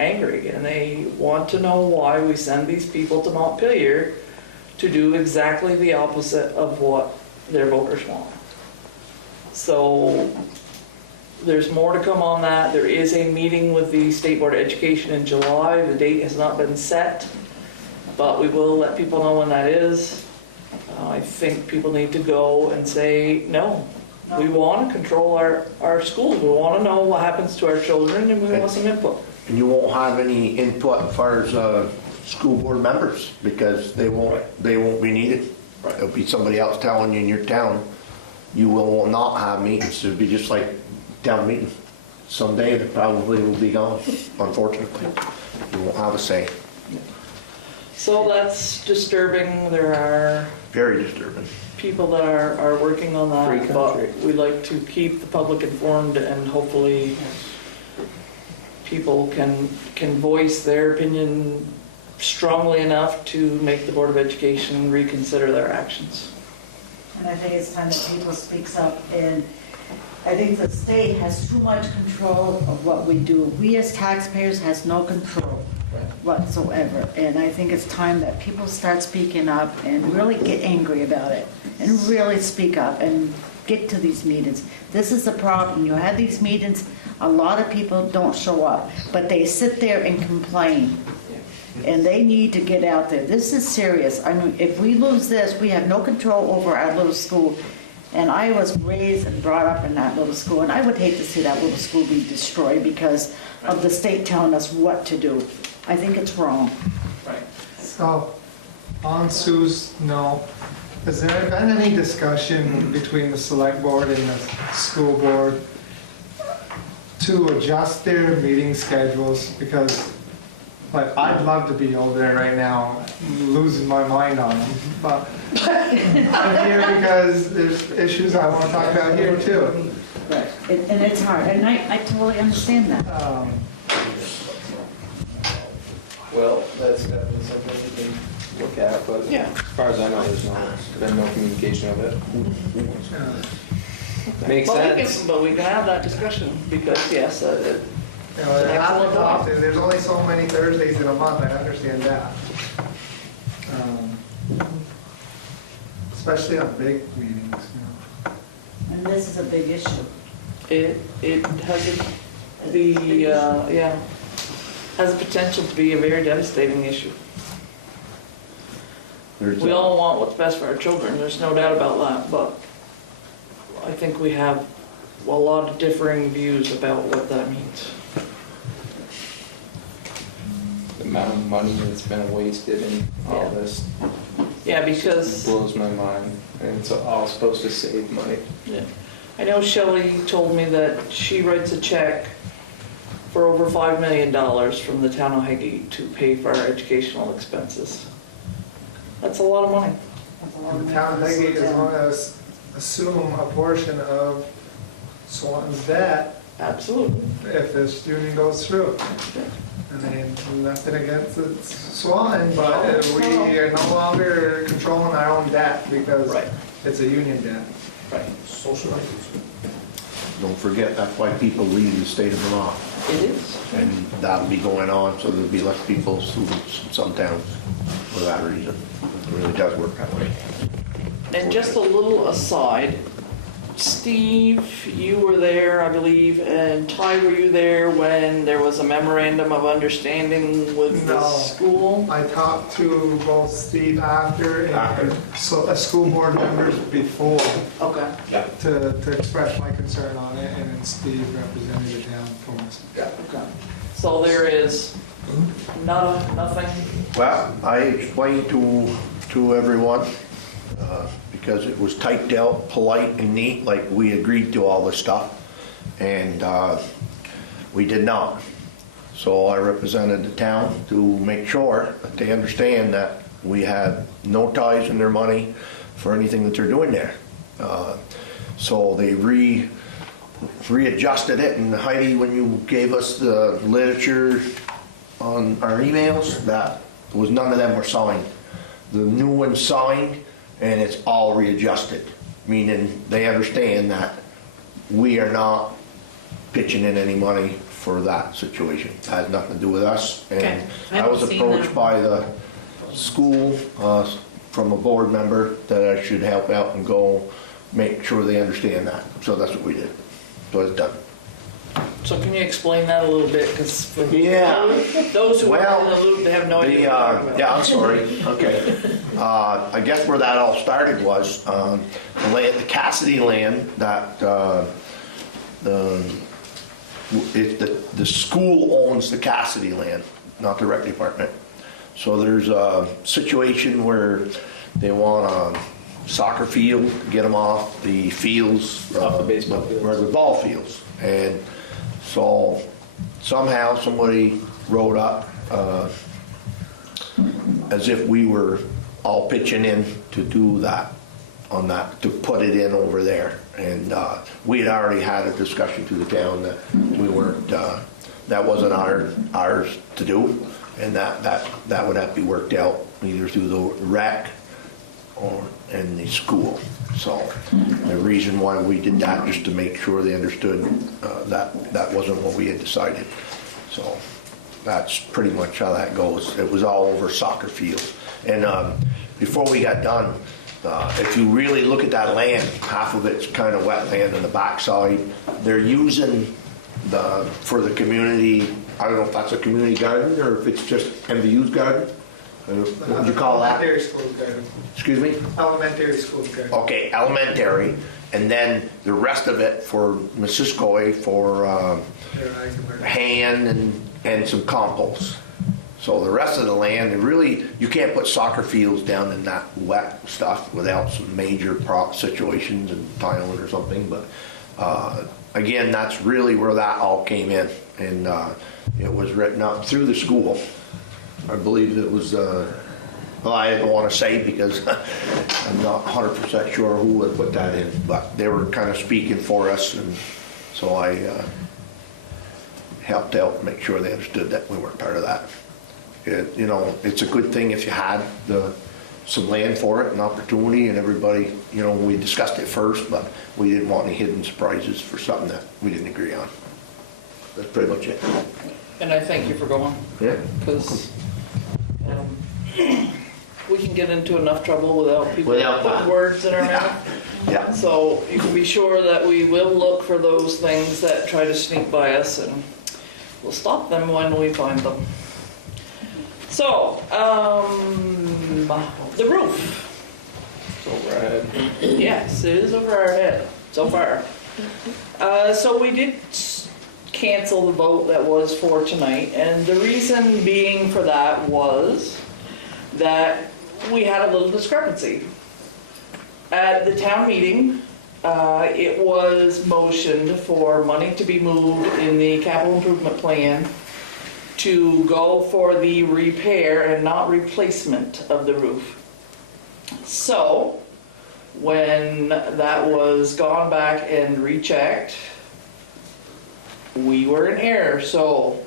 angry and they want to know why we send these people to Montpelier to do exactly the opposite of what their voters want. So there's more to come on that. There is a meeting with the State Board of Education in July. The date has not been set, but we will let people know when that is. I think people need to go and say, no, we want to control our schools. We want to know what happens to our children and we want some input. And you won't have any input as far as school board members because they won't be needed. It'll be somebody else telling you in your town, you will not have meetings. It'll be just like town meeting. Someday they probably will be gone, unfortunately. You won't have a say. So that's disturbing. There are Very disturbing. people that are working on Free that, country. but we like to keep the public informed and hopefully people can voice their opinion strongly enough to make the Board of Education reconsider their actions. And I think it's time that people speaks up, and I think the state has too much control of what we do. We as taxpayers has no control whatsoever, and I think it's time that people start speaking up and really get angry about it, and really speak up and get to these meetings. This is the problem. You have these meetings, a lot of people don't show up, but they sit there and complain. And they need to get out there. This is serious. I mean, if we lose this, we have no control over our little school. And I was raised and brought up in that little school, and I would hate to see that little school be destroyed because of the state telling us what to do. I think it's wrong. So, on Sue's note, has there been any discussion between the select board and the school board to adjust their meeting schedules? Because, like, I'd love to be over there right now, losing my mind on them, but I'm here because there's issues I want to talk about here too. Right. And it's hard, and I totally understand that. Well, that's definitely something we can look at, but Yeah. as far as I know, there's been no communication of it. Makes sense. But we can have that discussion, because yes, You know, It's an it happens excellent often, there's only so many Thursdays in a month, I understand that. Especially on big meetings, you know. And this is a big issue. it has has the potential to be a very devastating issue. We all want what's best for our children, there's no doubt about that, but I think we have a lot of differing views about what that means. The amount of money that's been wasted in all this Yeah, because blows my mind, and it's all supposed to save money. yeah. I know Shelley told me that she writes a check for over $5 million from the town of Highgate to pay for our educational expenses. That's a lot of money. The town of Highgate is going to assume a portion of Swanton's debt Absolutely. if this student goes through. I mean, nothing against Swanton, but we are no longer controlling our own debt because Right. it's a union debt. Right. Social rights. Don't forget, that's why people leave the state of Vermont. It is. And that'll be going on, so there'll be less people, students in some towns for that reason. It really does work that way. And just a little aside, Steve, you were there, I believe, and Ty, were you there when there was a memorandum of understanding with the No. school? I talked to both Steve after and school board members before Okay. to express my concern on it, and then Steve represented the town for us. Okay. So there is nothing. Well, I explained to everyone, because it was typed out, polite and neat, like we agreed to all this stuff, and we did not. So I represented the town to make sure that they understand that we have no ties in their money for anything that they're doing there. So they readjusted it, and Heidi, when you gave us the literature on our emails, that was none of them were signed. The new one's signed, and it's all readjusted, meaning they understand that we are not pitching in any money for that situation. It has nothing to do with us. Okay. And I I was haven't seen approached that. by the school from a board member that I should help out and go make sure they understand that. So that's what we did. So it's done. So can you explain that a little bit? Because Yeah. those who Well, are in the loop, they have no idea what you're talking about. Yeah, I'm sorry. Okay. I guess where that all started was the Cassidy land that the school owns the Cassidy land, not the rec department. So there's a situation where they want a soccer field, get them off the fields, Off the baseball fields. where the ball fields. And so somehow somebody wrote up as if we were all pitching in to do that, on that, to put it in over there. And we had already had a discussion to the town that we weren't, that wasn't ours to do, and that would have to be worked out either through the rec or in the school. So the reason why we did that, just to make sure they understood that wasn't what we had decided. So that's pretty much how that goes. It was all over soccer fields. And before we got done, if you really look at that land, half of it's kind of wetland on the backside. They're using for the community, I don't know if that's a community garden or if it's just MVU's garden, What would you call that? Elementary school garden. Excuse me? Elementary school garden. Okay, elementary, and then the rest of it for Missisquoi, for hand and some compost. So the rest of the land, and really, you can't put soccer fields down in that wet stuff without some major situations and tiling or something, but again, that's really where that all came in, and it was written up through the school. I believe it was, well, I don't want to say because I'm not 100% sure who would put that in, but they were kind of speaking for us, and so I helped out, make sure they understood that we weren't part of that. You know, it's a good thing if you had some land for it, an opportunity, and everybody, you know, we discussed it first, but we didn't want any hidden surprises for something that we didn't agree on. That's pretty much it. And I thank you for going. Yeah. Because we can get into enough trouble without people putting words in our mouth. Yeah. So you can be sure that we will look for those things that try to sneak by us, and we'll stop them when we find them. So, the roof. It's over our head. Yes, it is over our head, so far. So we did cancel the vote that was for tonight, and the reason being for that was that we had a little discrepancy. At the town meeting, it was motioned for money to be moved in the capital improvement plan to go for the repair and not replacement of the roof. So, when that was gone back and rechecked, we were in error. So,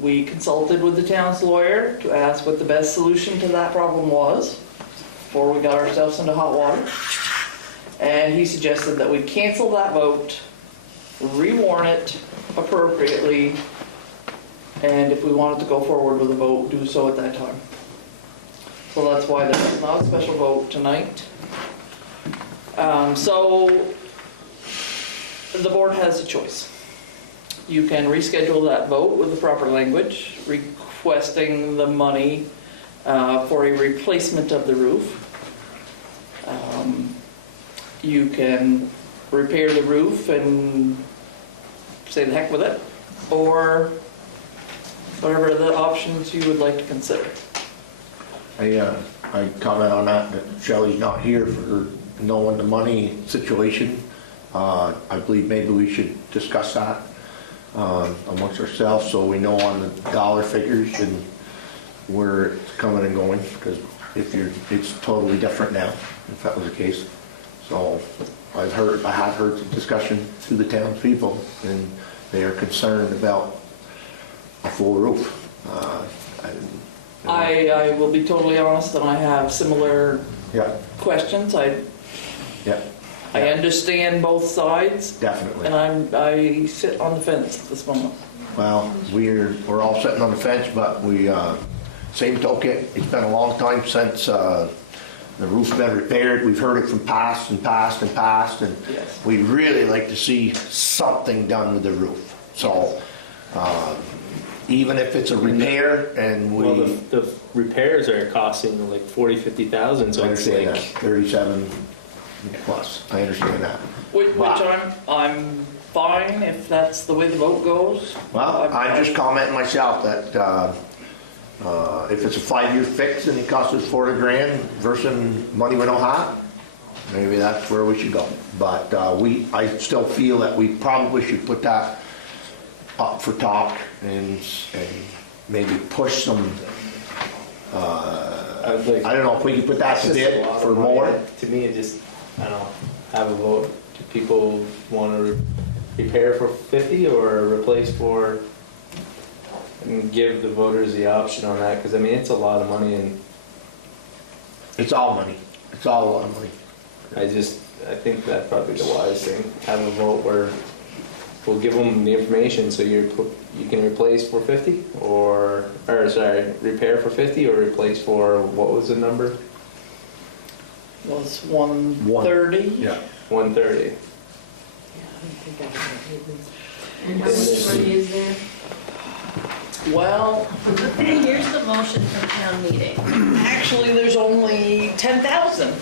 we consulted with the town's lawyer to ask what the best solution to that problem was before we got ourselves into hot water. And he suggested that we cancel that vote, rewarn it appropriately, and if we wanted to go forward with a vote, do so at that time. So that's why there's not a special vote tonight. So the board has a choice. You can reschedule that vote with the proper language, requesting the money for a replacement of the roof. You can repair the roof and say the heck with it, or whatever the options you would like to consider. I comment on that Shelley's not here for knowing the money situation. I believe maybe we should discuss that amongst ourselves so we know on the dollar figures and where it's coming and going, because it's totally different now, if that was the case. So I have heard some discussion through the townspeople, and they are concerned about a full roof. I will be totally honest, and I have similar questions. I understand both sides. Definitely. And I sit on the fence at this moment. Well, we're all sitting on the fence, but same token, it's been a long time since the roof's been repaired. We've heard it from past, and yes, we'd really like to see something done with the roof. So, even if it's a repair and Well, the repairs are costing like 40,000-50,000, so it's like 37 plus. I understand that. Which I'm fine if that's the way the vote goes. Well, I'm just commenting myself that if it's a 5-year fix and it costs us $40,000 versus money we don't have, maybe that's where we should go. But I still feel that we probably should put that up for talk and maybe push some. I don't know if we could put that to bid for more. To me, it just, I don't know, have a vote. Do people want to repair for 50 or replace for, and give the voters the option on that? Because I mean, it's a lot of money, and it's all money. It's all a lot of money. I think that's probably the wise thing. Have a vote where we'll give them the information, so you can replace for 50, repair for 50, or replace for, what was the number? Well, it's 130. Yeah. 130. And how much money is there? Well, Here's the motion from town meeting. actually, there's only 10,000.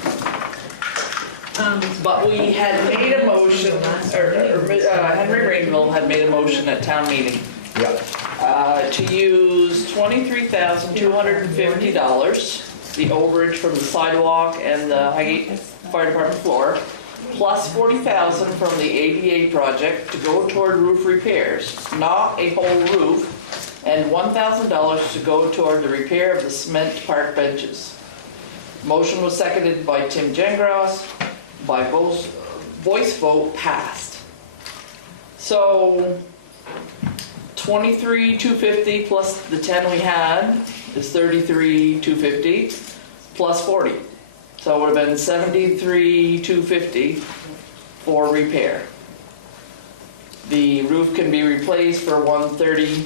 But we had made a motion, Henry Rainville had made a motion at town meeting Yeah. to use $23,250, the overage from the sidewalk and the Highgate Fire Department floor, plus $40,000 from the ADA project to go toward roof repairs, not a whole roof, and $1,000 to go toward the repair of the cement park benches. Motion was seconded by Tim Gengras. By voice vote passed. So 23,250 plus the 10 we had is 33,250 plus 40. So it would have been 73,250 for repair. The roof can be replaced for 130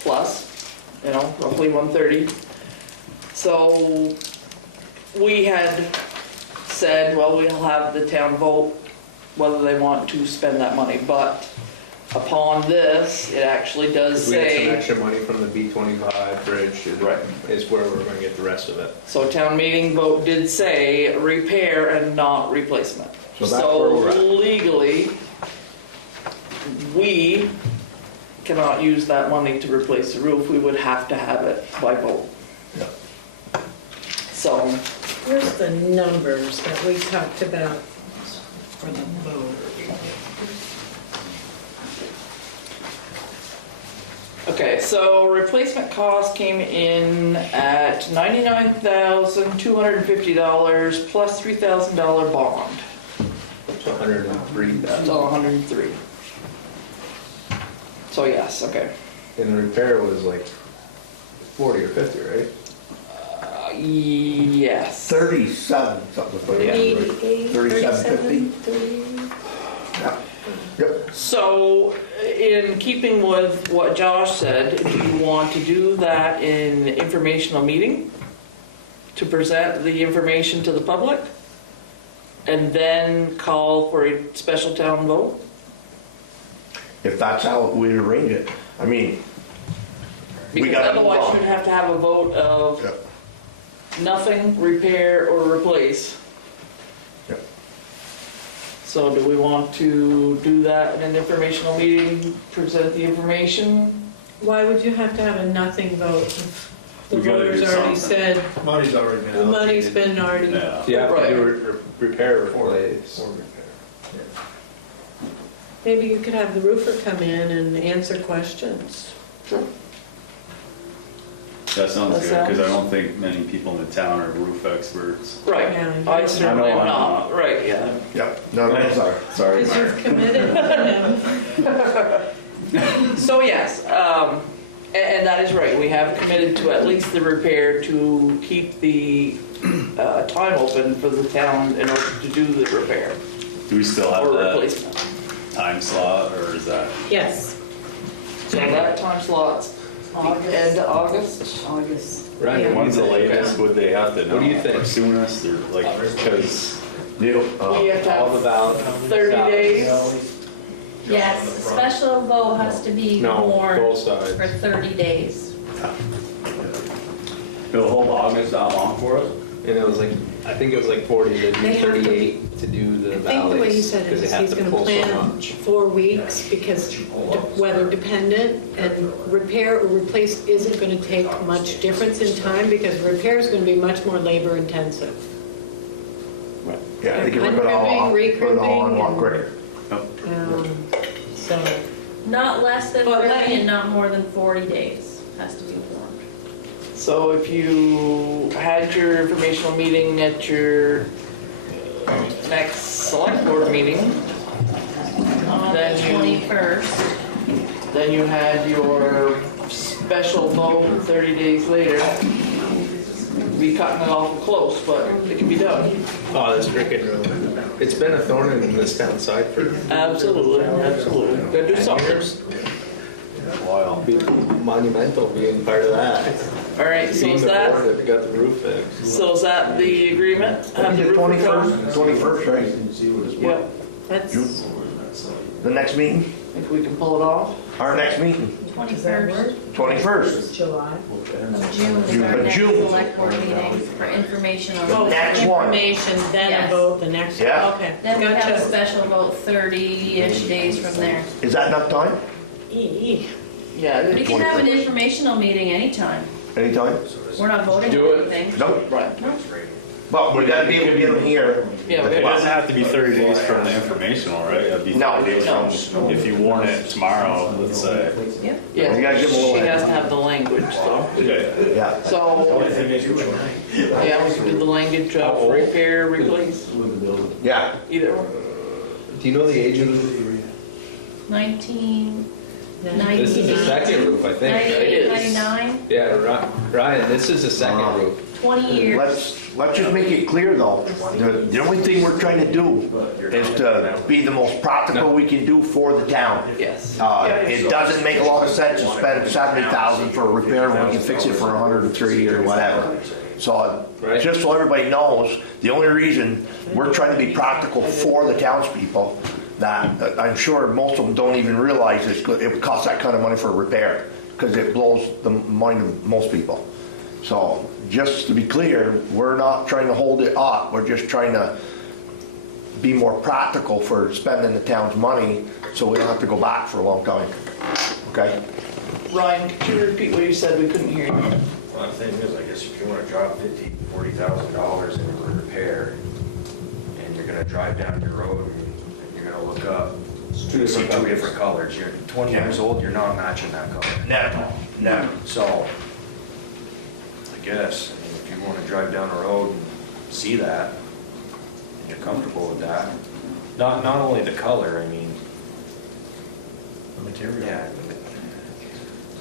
plus, roughly 130. So we had said, well, we'll have the town vote whether they want to spend that money, but upon this, it actually does We had some say, extra money from the B25 bridge is where we're gonna get the rest of it. so town meeting vote did say repair and not replacement. So that's where we're at. Legally, we cannot use that money to replace the roof, we would have to have it by vote. Yeah. So, Where's the numbers that we talked about for the vote? okay, so replacement cost came in at $99,250 plus $3,000 bond. So 103,000. So 103. So yes, okay. And the repair was like 40 or 50, right? Yes. 37, something like that. 3750. Yeah. Yep. So in keeping with what Josh said, do you want to do that in informational meeting to present the information to the public and then call for a special town vote? If that's how we arrange it. I mean, we Because gotta move otherwise on. you'd have to have a vote of Yep. nothing, repair, or replace. Yep. So do we want to do that in an informational meeting, present the information? Why would you have to have a nothing vote if the We gotta do voters already something. said, Money's already been the money's allocated. been already... Yeah. Yeah, Right. to do repair, replace. Maybe you could have the roofer come in and answer questions. Sure. That sounds That good, because I sounds- don't think many people in the town are roof experts. Right, Yeah. I certainly I know am I'm not, not. right, yeah. Yep. No, sorry. Sorry. Because you've committed to him. So yes, and that is right, we have committed to at least the repair to keep the time open for the town in order to do the repair Do we still have or that replacement. time slot, or is that? Yes. So that time slot's the end of August? August. Right. When's the latest would they have to know? What do you think? Or soonest, or like, because We have to All the have ballot. 30 days. Yes, a special vote has to be No, both warned sides. for 30 days. it'll hold August that long for us? And it was like, I think it was like 40 to do They have to- 38 to do the I think the way he valleys, said it because they is have he's to gonna pull so plan much. 4 weeks because weather dependent and repair or replace isn't gonna take much difference in time because repair is gonna be much more labor intensive. Yeah, they can rip it all off, put it all on one quicker. So, Not less than But 30 let me- and not more than 40 days has to be warned. So if you had your informational meeting at your next select board meeting, On the Then you- 21st. then you had your special vote 30 days later. Be cutting it awful close, but it can be done. Oh, this freaking road. It's been a thorn in this town side for Absolutely, absolutely. Gotta do something. years. Wow. Be monumental being part of that. All right, so Being is the that, board that got the roof fixed. so is that the agreement? Have the The roofer come? 21st, right? Yep. That's, The next meeting, If we can pull it off. our next meeting, 21st 21st. July. of June is our next June. select board meeting for information on. oh, Next one. information, then a Yes. vote the next, Yeah. okay. Then we have a Gotcha. special vote 30-ish days from there. Is that enough time? Yeah. We can have an informational meeting anytime. Anytime? We're not voting Do on it. anything. Nope. Right. But we gotta be able to get them here. Yeah, It doesn't have to be 30 days from the informational, right? It'd be No. 30 days from, if you warn it tomorrow, let's say. Yep. Yeah, You gotta give 'em a little she head has to time. have the language, so. Yeah. So, yeah, we can do the language of repair, replace, Yeah. either one. Do you know the age of the? 1990. This is the second roof, I think, right? 98, 99, Yeah, Ryan, this is the second roof. 20 years. Let's just make it clear though, the only thing we're trying to do is to be the most practical we can do for the town. Yes. It doesn't make a lot of sense to spend 70,000 for a repair when we can fix it for 103 or whatever. So, just so everybody knows, the only reason we're trying to be practical for the townspeople, that I'm sure most of them don't even realize it would cost that kind of money for a repair, because it blows the mind of most people. So, just to be clear, we're not trying to hold it up, we're just trying to be more practical for spending the town's money, so we don't have to go back for a long time, okay? Ryan, could you repeat what you said? We couldn't hear you. Well, the thing is, I guess if you want to drop $40,000 into a repair, and you're gonna drive down your road, and you're gonna look up, you see two different colors, you're 20 years old, you're not matching that color. No. So, I guess, I mean, if you want to drive down the road and see that, and you're comfortable with that, not only the color, I mean, The material. yeah,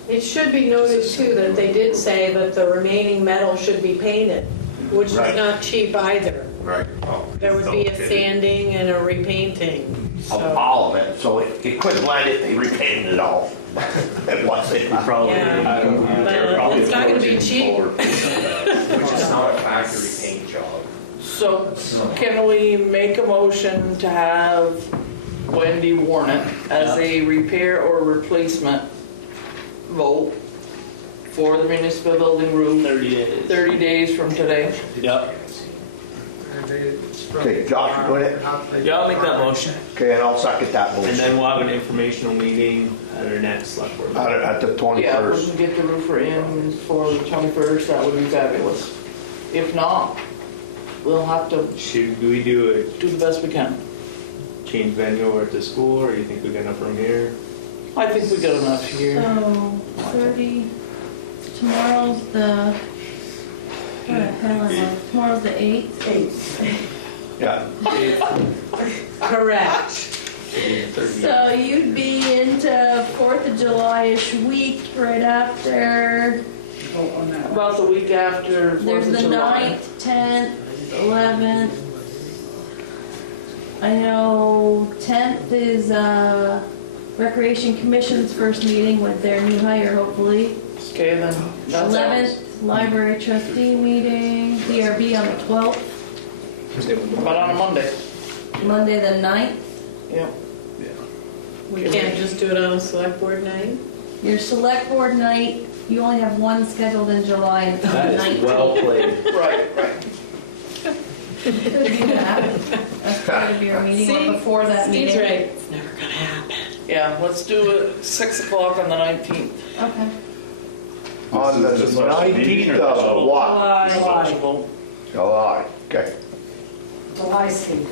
It should be noted too that they did say that the remaining metal should be painted, which is Right. not cheap either. Right. There would be a sanding and a repainting, Of so. all of it, so it couldn't blend it, they repainted it all. It wasn't. Probably, Yeah. I don't know. But it's not gonna be cheap. which is not a factory paint job. So, can we make a motion to have Wendy Warnick as a repair or replacement vote for the municipal building roof 30 days. 30 days from today? Yep. Okay, Josh, go ahead. Yeah, I'll make that motion. Okay, and I'll second that And motion. then we'll have an informational meeting at our next select board. meeting. At the Yeah, if we 21st. can get the roofer in for the 21st, that would be fabulous. If not, we'll have to Should we do do the best we can. a change venue over at the school, or you think we got enough room here? I think we got enough here. So 30, tomorrow's the, what the hell am I? Tomorrow's the 8th. Yeah. Correct. So you'd be into 4th of July-ish week right after. About the week after 4th There's of the July. 9th, 10th, 11th. I know 10th is Recreation Commission's first meeting with their new hire, hopefully. Okay, then. that's ours. 11th, Library Trustee meeting, DRB on the 12th. But on a Monday. Monday the 9th. Yep. We can't just do it on a select board night? Your select board night, you only have one scheduled in July and it's on the That is 19th. well played. Right. Could do that. That's part of your meeting or before that Steve's meeting. right. It's never gonna happen. Yeah, let's do it 6 o'clock on the 19th. Okay. On the This is the special meeting 19th or of the- what? July. July, okay. July, Steve.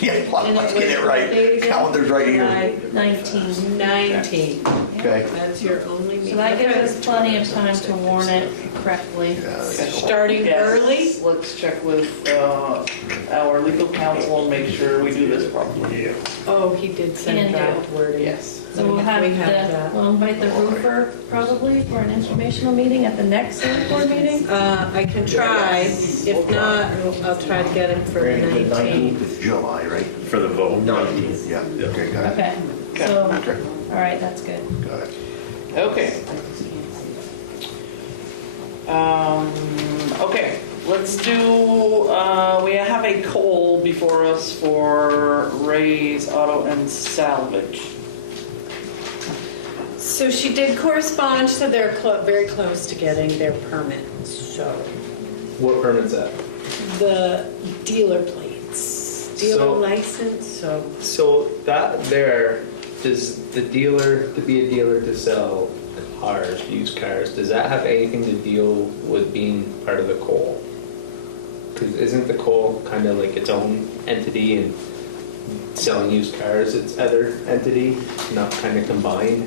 Yeah, let's get it right. Calendar's right here. 19. 19. Okay. That's your only meeting. So that gives us plenty of time to warn it correctly. Starting Yes, early? Let's check with our legal counsel and make sure we do this properly. Oh, he did send Can do. draft wording. Yes. So we'll have We have the, that. we'll invite the roofer probably for an informational meeting at the next select board meeting. I can try. If not, I'll try to get him for The 19. 19th of July, right? For the vote. 19th, yeah. Okay, got it. Okay, so, Okay, all right, that's good. got it. Okay. Okay, let's do, we have a call before us for Ray's Auto and Salvage. So she did correspond, so they're very close to getting their permit, so What permit's that? the dealer plates, dealer So- license, so. So that there, does the dealer, to be a dealer to sell cars, used cars, does that have anything to deal with being part of the coal? Because isn't the coal kind of like its own entity and selling used cars its other entity, not kind of combined?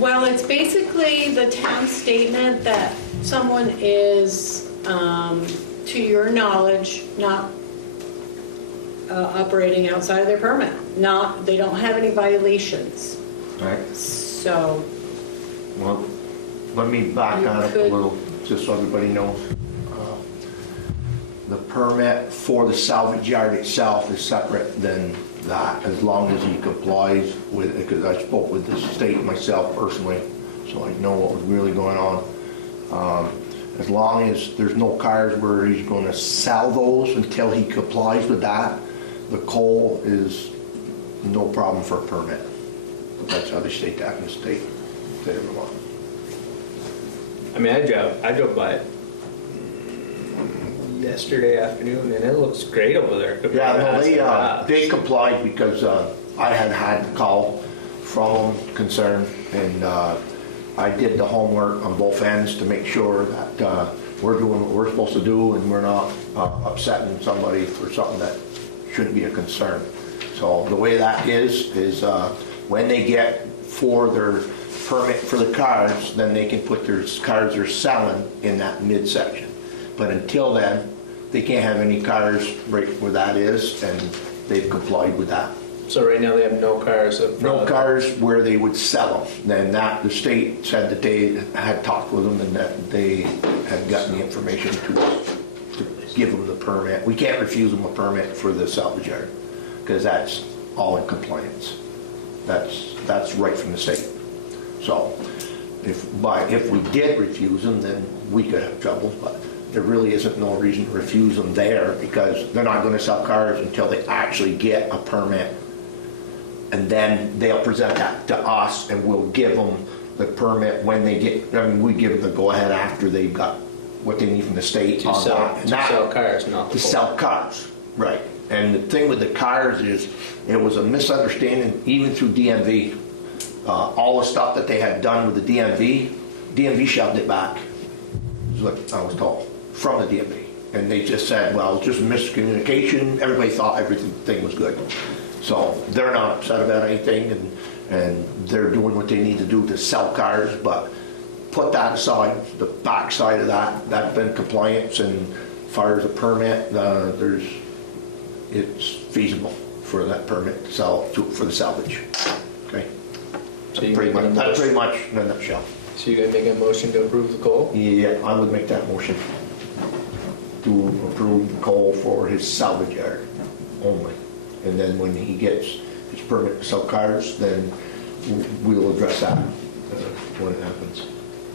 Well, it's basically the town statement that someone is, to your knowledge, not operating outside of their permit. They don't have any violations. Right. So, Well, let me back on up a little, just so everybody knows. The permit for the salvage yard itself is separate than that, as long as he complies with it, because I spoke with the state myself personally, so I know what was really going on. As long as there's no cars where he's going to sell those until he complies with that, the coal is no problem for a permit. That's how they state that in the state of Vermont. I mean, I drove by it yesterday afternoon, and it looks great over there. Yeah, no, they complied because I had a call from them concerned, and I did the homework on both ends to make sure that we're doing what we're supposed to do and we're not upsetting somebody for something that shouldn't be a concern. So the way that is when they get for their permit for the cars, then they can put their cars they're selling in that midsection. But until then, they can't have any cars right where that is, and they've complied with that. So right now they have no cars up front? No cars where they would sell them. Then the state said that they had talked with them and that they had gotten the information to give them the permit. We can't refuse them a permit for the salvage yard, because that's all in compliance. That's right from the state. So if we did refuse them, then we could have trouble, but there really isn't no reason to refuse them there, because they're not going to sell cars until they actually get a permit, and then they'll present that to us and we'll give them the permit when they get, I mean, we give them the go-ahead after they've got what they need from the state To on sell, that. to sell cars, not the To coal. sell cars, right. And the thing with the cars is, it was a misunderstanding even through DMV. All the stuff that they had done with the DMV shoved it back, is what I was told, from the DMV. And they just said, well, just miscommunication, everybody thought everything was good. So they're not upset about anything, and they're doing what they need to do to sell cars, but put that aside, the back side of that's been compliance, and as far as a permit, it's feasible for that permit to sell for the salvage. Okay? So That's pretty much in a nutshell. So you're gonna make a motion to approve the coal? Yeah, I would make that motion to approve the coal for his salvage yard only. And then when he gets his permit to sell cars, then we'll address that when it happens.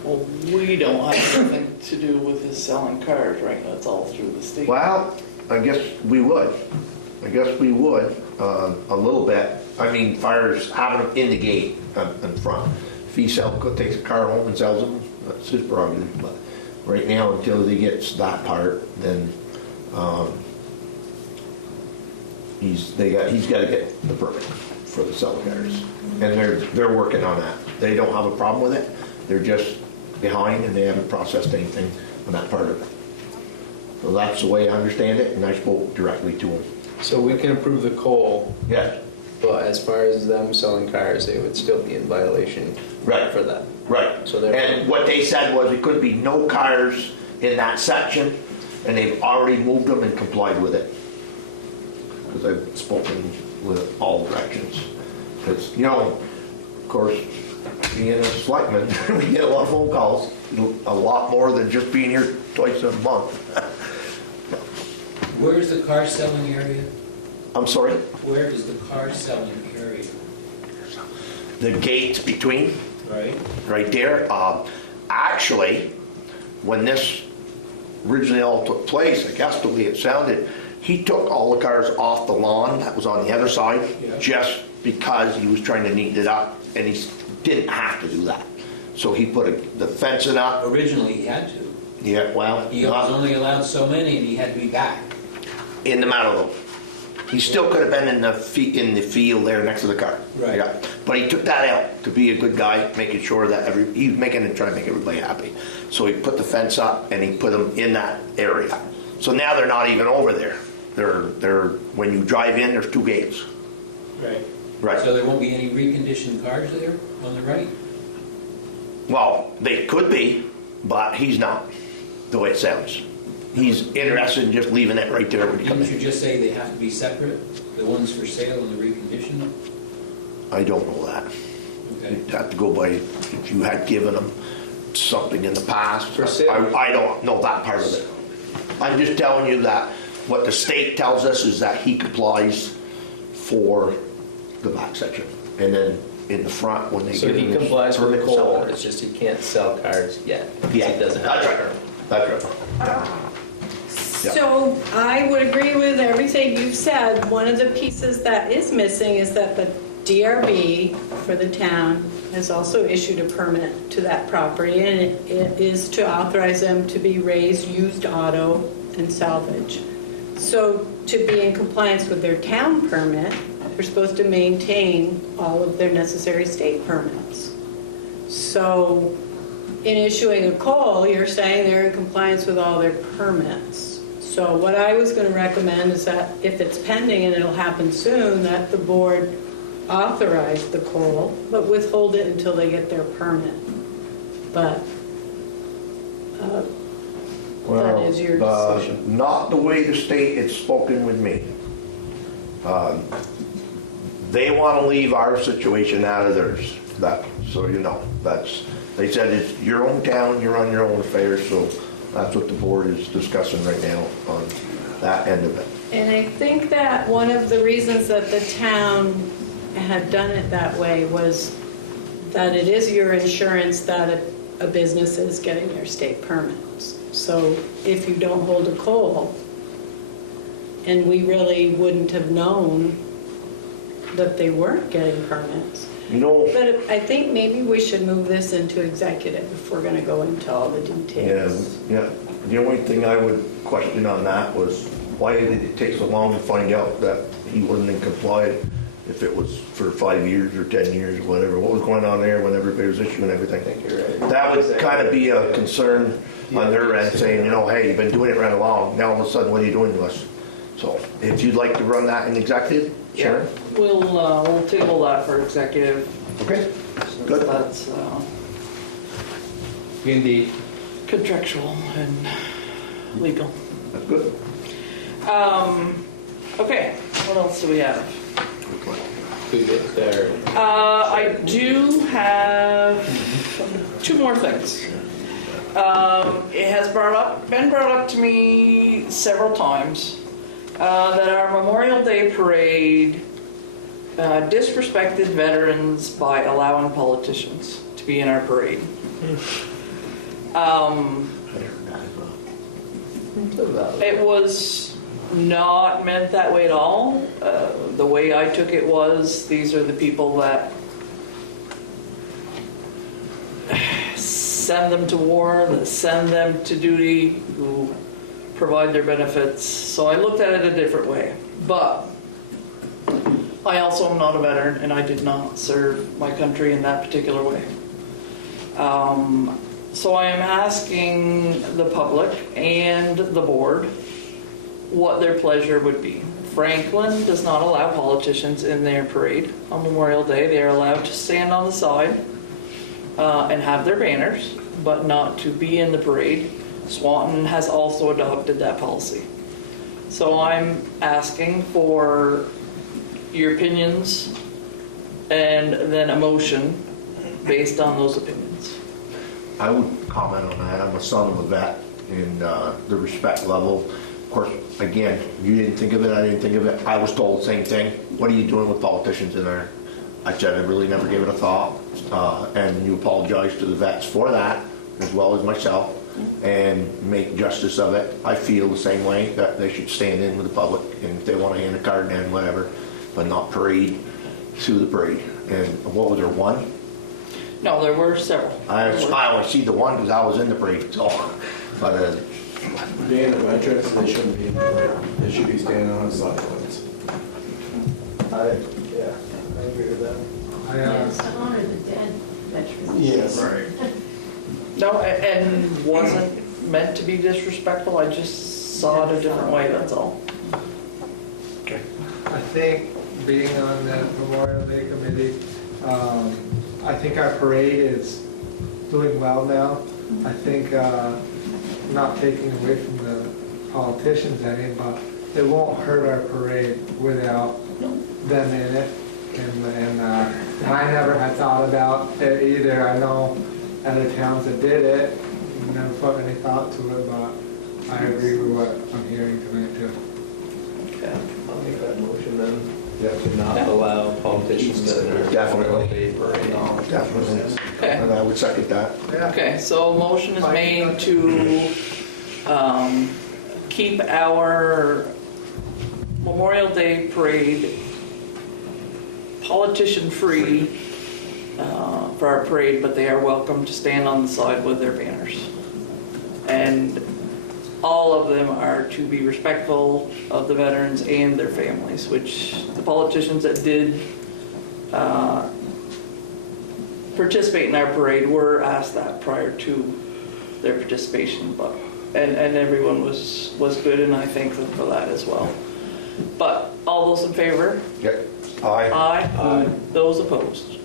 Well, we don't have anything to do with his selling cars, right? That's all through the state. Well, I guess we would. A little bit. I mean, fires having them in the gate in front. If he takes a car home and sells them, that's his prerogative. But right now, until he gets that part, then he's got to get the permit for the sell cars, and they're working on that. They don't have a problem with it. They're just behind, and they haven't processed anything on that part of it. So that's the way I understand it, and I spoke directly to him. So we can approve the coal. Yes. But as far as them selling cars, they would still be in violation. Right. For that. Right. So and what they said was it could be no cars in that section, and they've already moved them and complied with it. Because I've spoken with all directions. Because, of course, being a selectman, we get a lot of phone calls, a lot more than just being here twice a month. Where's the car selling area? I'm sorry? Where is the car selling area? The gate between? Right. Right there. Actually, when this originally all took place, I guess the way it sounded, he took all the cars off the lawn that was on the other side, just because he was trying to neaten it up, and he didn't have to do that. So he put the fencing up. Originally, he had to. Yeah, well. He was only allowed so many, and he had to be back. In the meadow. He still could have been in the field there next to the car. Right. Yeah. But he took that out to be a good guy, making sure that he was trying to make everybody happy. So he put the fence up and he put them in that area. So now they're not even over there. They're when you drive in, there's 2 gates. Right. Right. So there won't be any reconditioned cars there on the right? Well, they could be, but he's not, the way it sounds. He's interested in just leaving it right there when you come Didn't you in. just say they have to be separate? The ones for sale and the reconditioned? I don't know that. Okay. You'd have to go by if you had given him something in the past. For sale. I don't know that part of it. I'm just telling you that what the state tells us is that he complies for the back section. And then in the front, when they So give he him his complies with the permit to sell code, it. it's just he can't sell cars yet. because Yeah, He doesn't have that's a right. permit. That's right. Yeah. So I would agree with everything you've said. One of the pieces that is missing is that the DRB for the town has also issued a permit to that property, and it is to authorize them to be raised used auto and salvage. So to be in compliance with their town permit, they're supposed to maintain all of their necessary state permits. So in issuing a call, you're saying they're in compliance with all their permits. So what I was going to recommend is that if it's pending and it'll happen soon, that the board authorize the call, but withhold it until they get their permit. But that is your decision. Not the way the state had spoken with me. They want to leave our situation out of theirs. So you know, they said it's your own town, you're on your own affairs, so that's what the board is discussing right now on that end of it. And I think that one of the reasons that the town had done it that way was that it is your insurance that a business is getting their state permits. So if you don't hold a call, and we really wouldn't have known that they weren't getting permits. You know, But I think maybe we should move this into executive if we're going to go into all the details. Yeah. The only thing I would question on that was why did it take so long to find out that he wasn't in compliance? If it was for 5 years or 10 years or whatever, what was going on there when everybody was issuing everything? I think you're right. That would kind of be a concern on their end, saying, you know, hey, you've been doing it right along. Now all of a sudden, what are you doing to us? So, if you'd like to run that in executive, Sharon? We'll table that for executive. Okay, good. That's Indeed. contractual and legal. That's good. Okay, what else do we have? Who gets there? I do have 2 more things. It has been brought up to me several times that our Memorial Day parade disrespected veterans by allowing politicians to be in our parade. It was not meant that way at all. The way I took it was, these are the people that send them to war, that send them to duty, who provide their benefits. So I looked at it a different way. But I also am not a veteran, and I did not serve my country in that particular way. So I am asking the public and the board what their pleasure would be. Franklin does not allow politicians in their parade on Memorial Day. They are allowed to stand on the side and have their banners, but not to be in the parade. Swanton has also adopted that policy. So I'm asking for your opinions and then a motion based on those opinions. I would comment on that. I'm a son of a vet in the respect level. Of course, again, you didn't think of it, I didn't think of it. I was told the same thing. What are you doing with politicians in there? I said I really never gave it a thought. And you apologize to the vets for that, as well as myself. and make justice of it. I feel the same way, that they should stand in with the public, and if they want to hand a card in, whatever, but not parade through the parade. And what was there, one? No, there were several. I only see the one because I was in the parade, so, but Being a veteran, they shouldn't be in the parade. They should be standing on the sidelines. I agree with that. Yes, to honor the dead veterans. Yes. Right. No, and wasn't meant to be disrespectful, I just saw it a different way, that's all. I think being on the Memorial Day Committee, I think our parade is doing well now. I think, not taking away from the politicians any, but it won't hurt our parade without them in it. And I never had thought about it either. I know other towns that did it, never put any thought to it, but I agree with what I'm hearing tonight too. Okay. I'll make that motion then. Yeah. To not allow politicians to Definitely. parade. definitely. Okay. And I would second that. Okay, so a motion is made to keep our Memorial Day parade politician-free for our parade, but they are welcome to stand on the side with their banners. And all of them are to be respectful of the veterans and their families, which the politicians that did participate in our parade were asked that prior to their participation, but and everyone was good, and I thank them for that as well. But all those in favor? Yeah. Aye. Aye. Those opposed?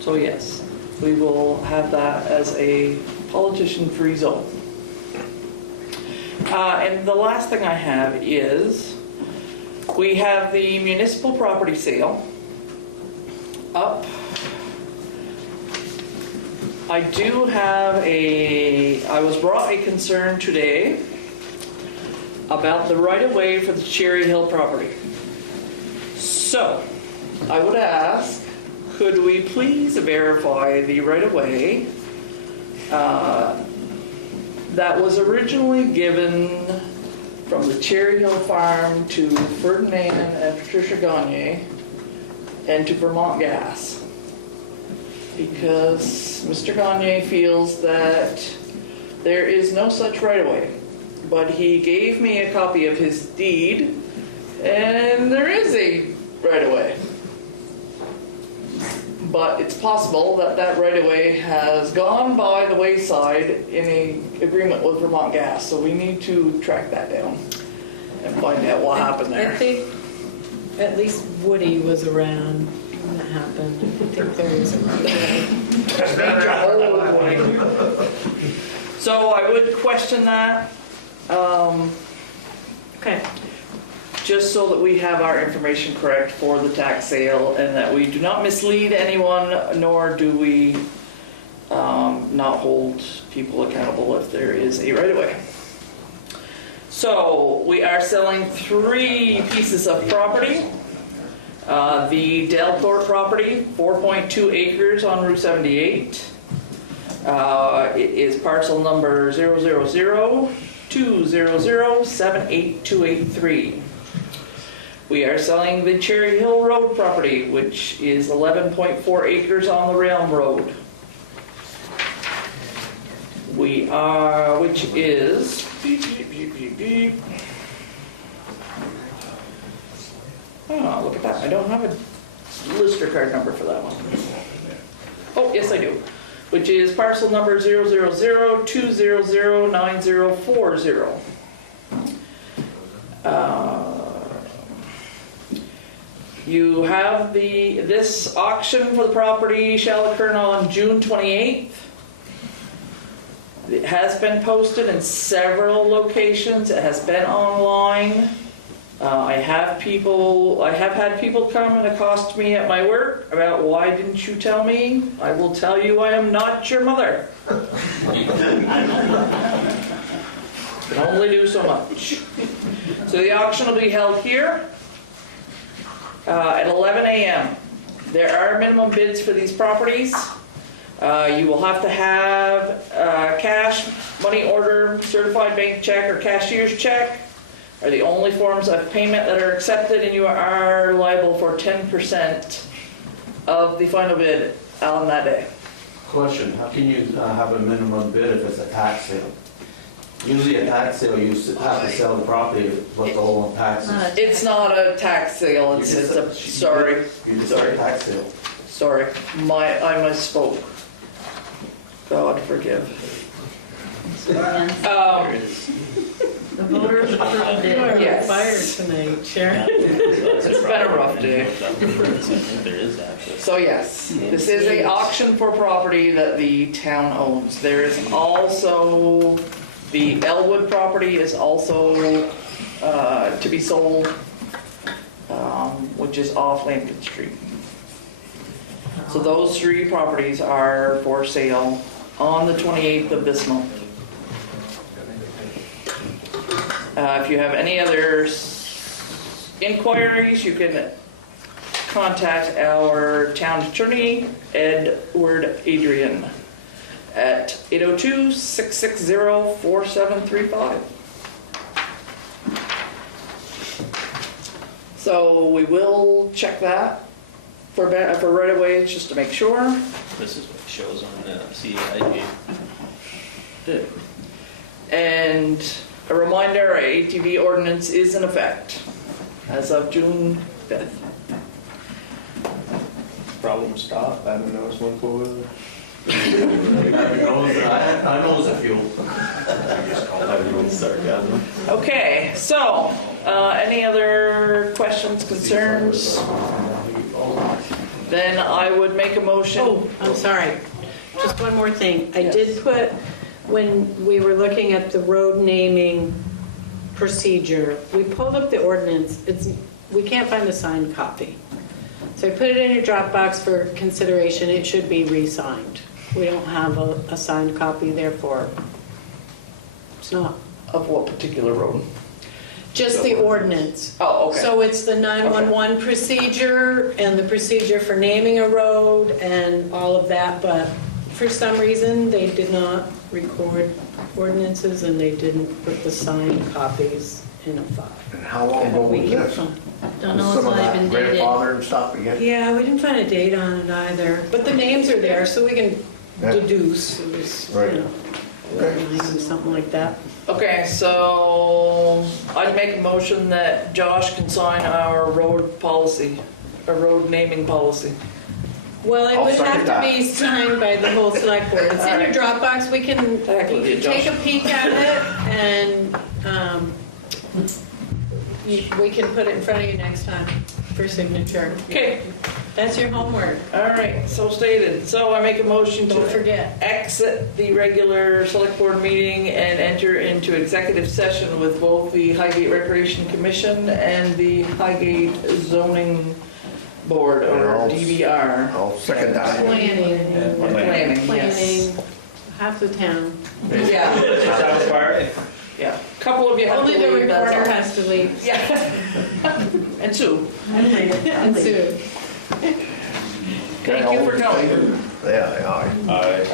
So yes, we will have that as a politician-free zone. And the last thing I have is, we have the municipal property sale up. I do have I was brought a concern today about the right-of-way for the Cherry Hill property. So, I would ask, could we please verify the right-of-way that was originally given from the Cherry Hill farm to Ferdinand and Patricia Gagne and to Vermont Gas? Because Mr. Gagne feels that there is no such right-of-way, but he gave me a copy of his deed, and there is a right-of-way. But it's possible that that right-of-way has gone by the wayside in an agreement with Vermont Gas, so we need to track that down and find out what happened there. I think at least Woody was around when that happened. I think there is a right of way. So I would question that. Okay. Just so that we have our information correct for the tax sale, and that we do not mislead anyone, nor do we not hold people accountable if there is a right-of-way. So we are selling 3 pieces of property. The Delport property, 4.2 acres on Route 78. It is parcel number 000-200-78283. We are selling the Cherry Hill Road property, which is 11.4 acres on the Realm Road. Which is, oh, look at that, I don't have a lister card number for that one. Oh, yes I do. Which is parcel number 000-200-9040. You have this auction for the property shall occur on June 28th. It has been posted in several locations. It has been online. I have had people come and accost me at my work about, why didn't you tell me? I will tell you, I am not your mother. Can only do so much. So the auction will be held here at 11 a.m. There are minimum bids for these properties. You will have to have cash, money order, certified bank check, or cashier's check are the only forms of payment that are accepted, and you are liable for 10% of the final bid on that day. Question, how can you have a minimum bid if it's a tax sale? Usually a tax sale, you have to sell the property, but the whole tax is. It's not a tax sale, it's a, sorry. You just said a tax sale. Sorry, I misspoke. God forgive. The voters approved it. You are Yes. fired tonight, Sharon. It's been a rough day. There is actually. So yes, this is a auction for property that the town owns. There is also, the Elwood property is also to be sold, which is off Lincoln Street. So those 3 properties are for sale on the 28th of this month. If you have any other inquiries, you can contact our town attorney, Edward Adrian, at 802-660-4735. So we will check that for right away, just to make sure. This is what it shows on the CIG. And a reminder, our ATV ordinance is in effect as of June 5th. Problem stop, I haven't noticed one for I know a few. Okay, so, any other questions, concerns? Then I would make a motion. Oh, I'm sorry. Just one more thing. I did put, when we were looking at the road naming procedure, we pulled up the ordinance. We can't find the signed copy. So I put it in your Dropbox for consideration. It should be re-signed. We don't have a signed copy, therefore it's not. Of what particular road? Just the ordinance. Oh, okay. So it's the 911 procedure and the procedure for naming a road and all of that, but for some reason, they did not record ordinances and they didn't put the signed copies in a file. And how long ago was this? Don't know, Some it's of not that even dated. grandfather and stuff again? Yeah, we didn't find a date on it either, but the names are there, so we can deduce it was, Right. you know, something like that. Okay, so I'd make a motion that Josh can sign our road policy, a road naming policy. Well, it I'll would second have to that. be signed by the whole select board. It's in your Dropbox, we can take a peek at it and we can put it in front of you next time for signature. Okay. That's your homework. All right, so stated. So I make a motion Don't to forget. exit the regular select board meeting and enter into executive session with both the Highgate Recreation Commission and the Highgate Zoning Board, or DBR. I'll second that. Planning, Half the town. yes. Yeah, a couple of you have to Only leave, the that's recorder all. has to leave. Yeah. And Sue. And Sue. Thank you for coming. Yeah, aye. Aye.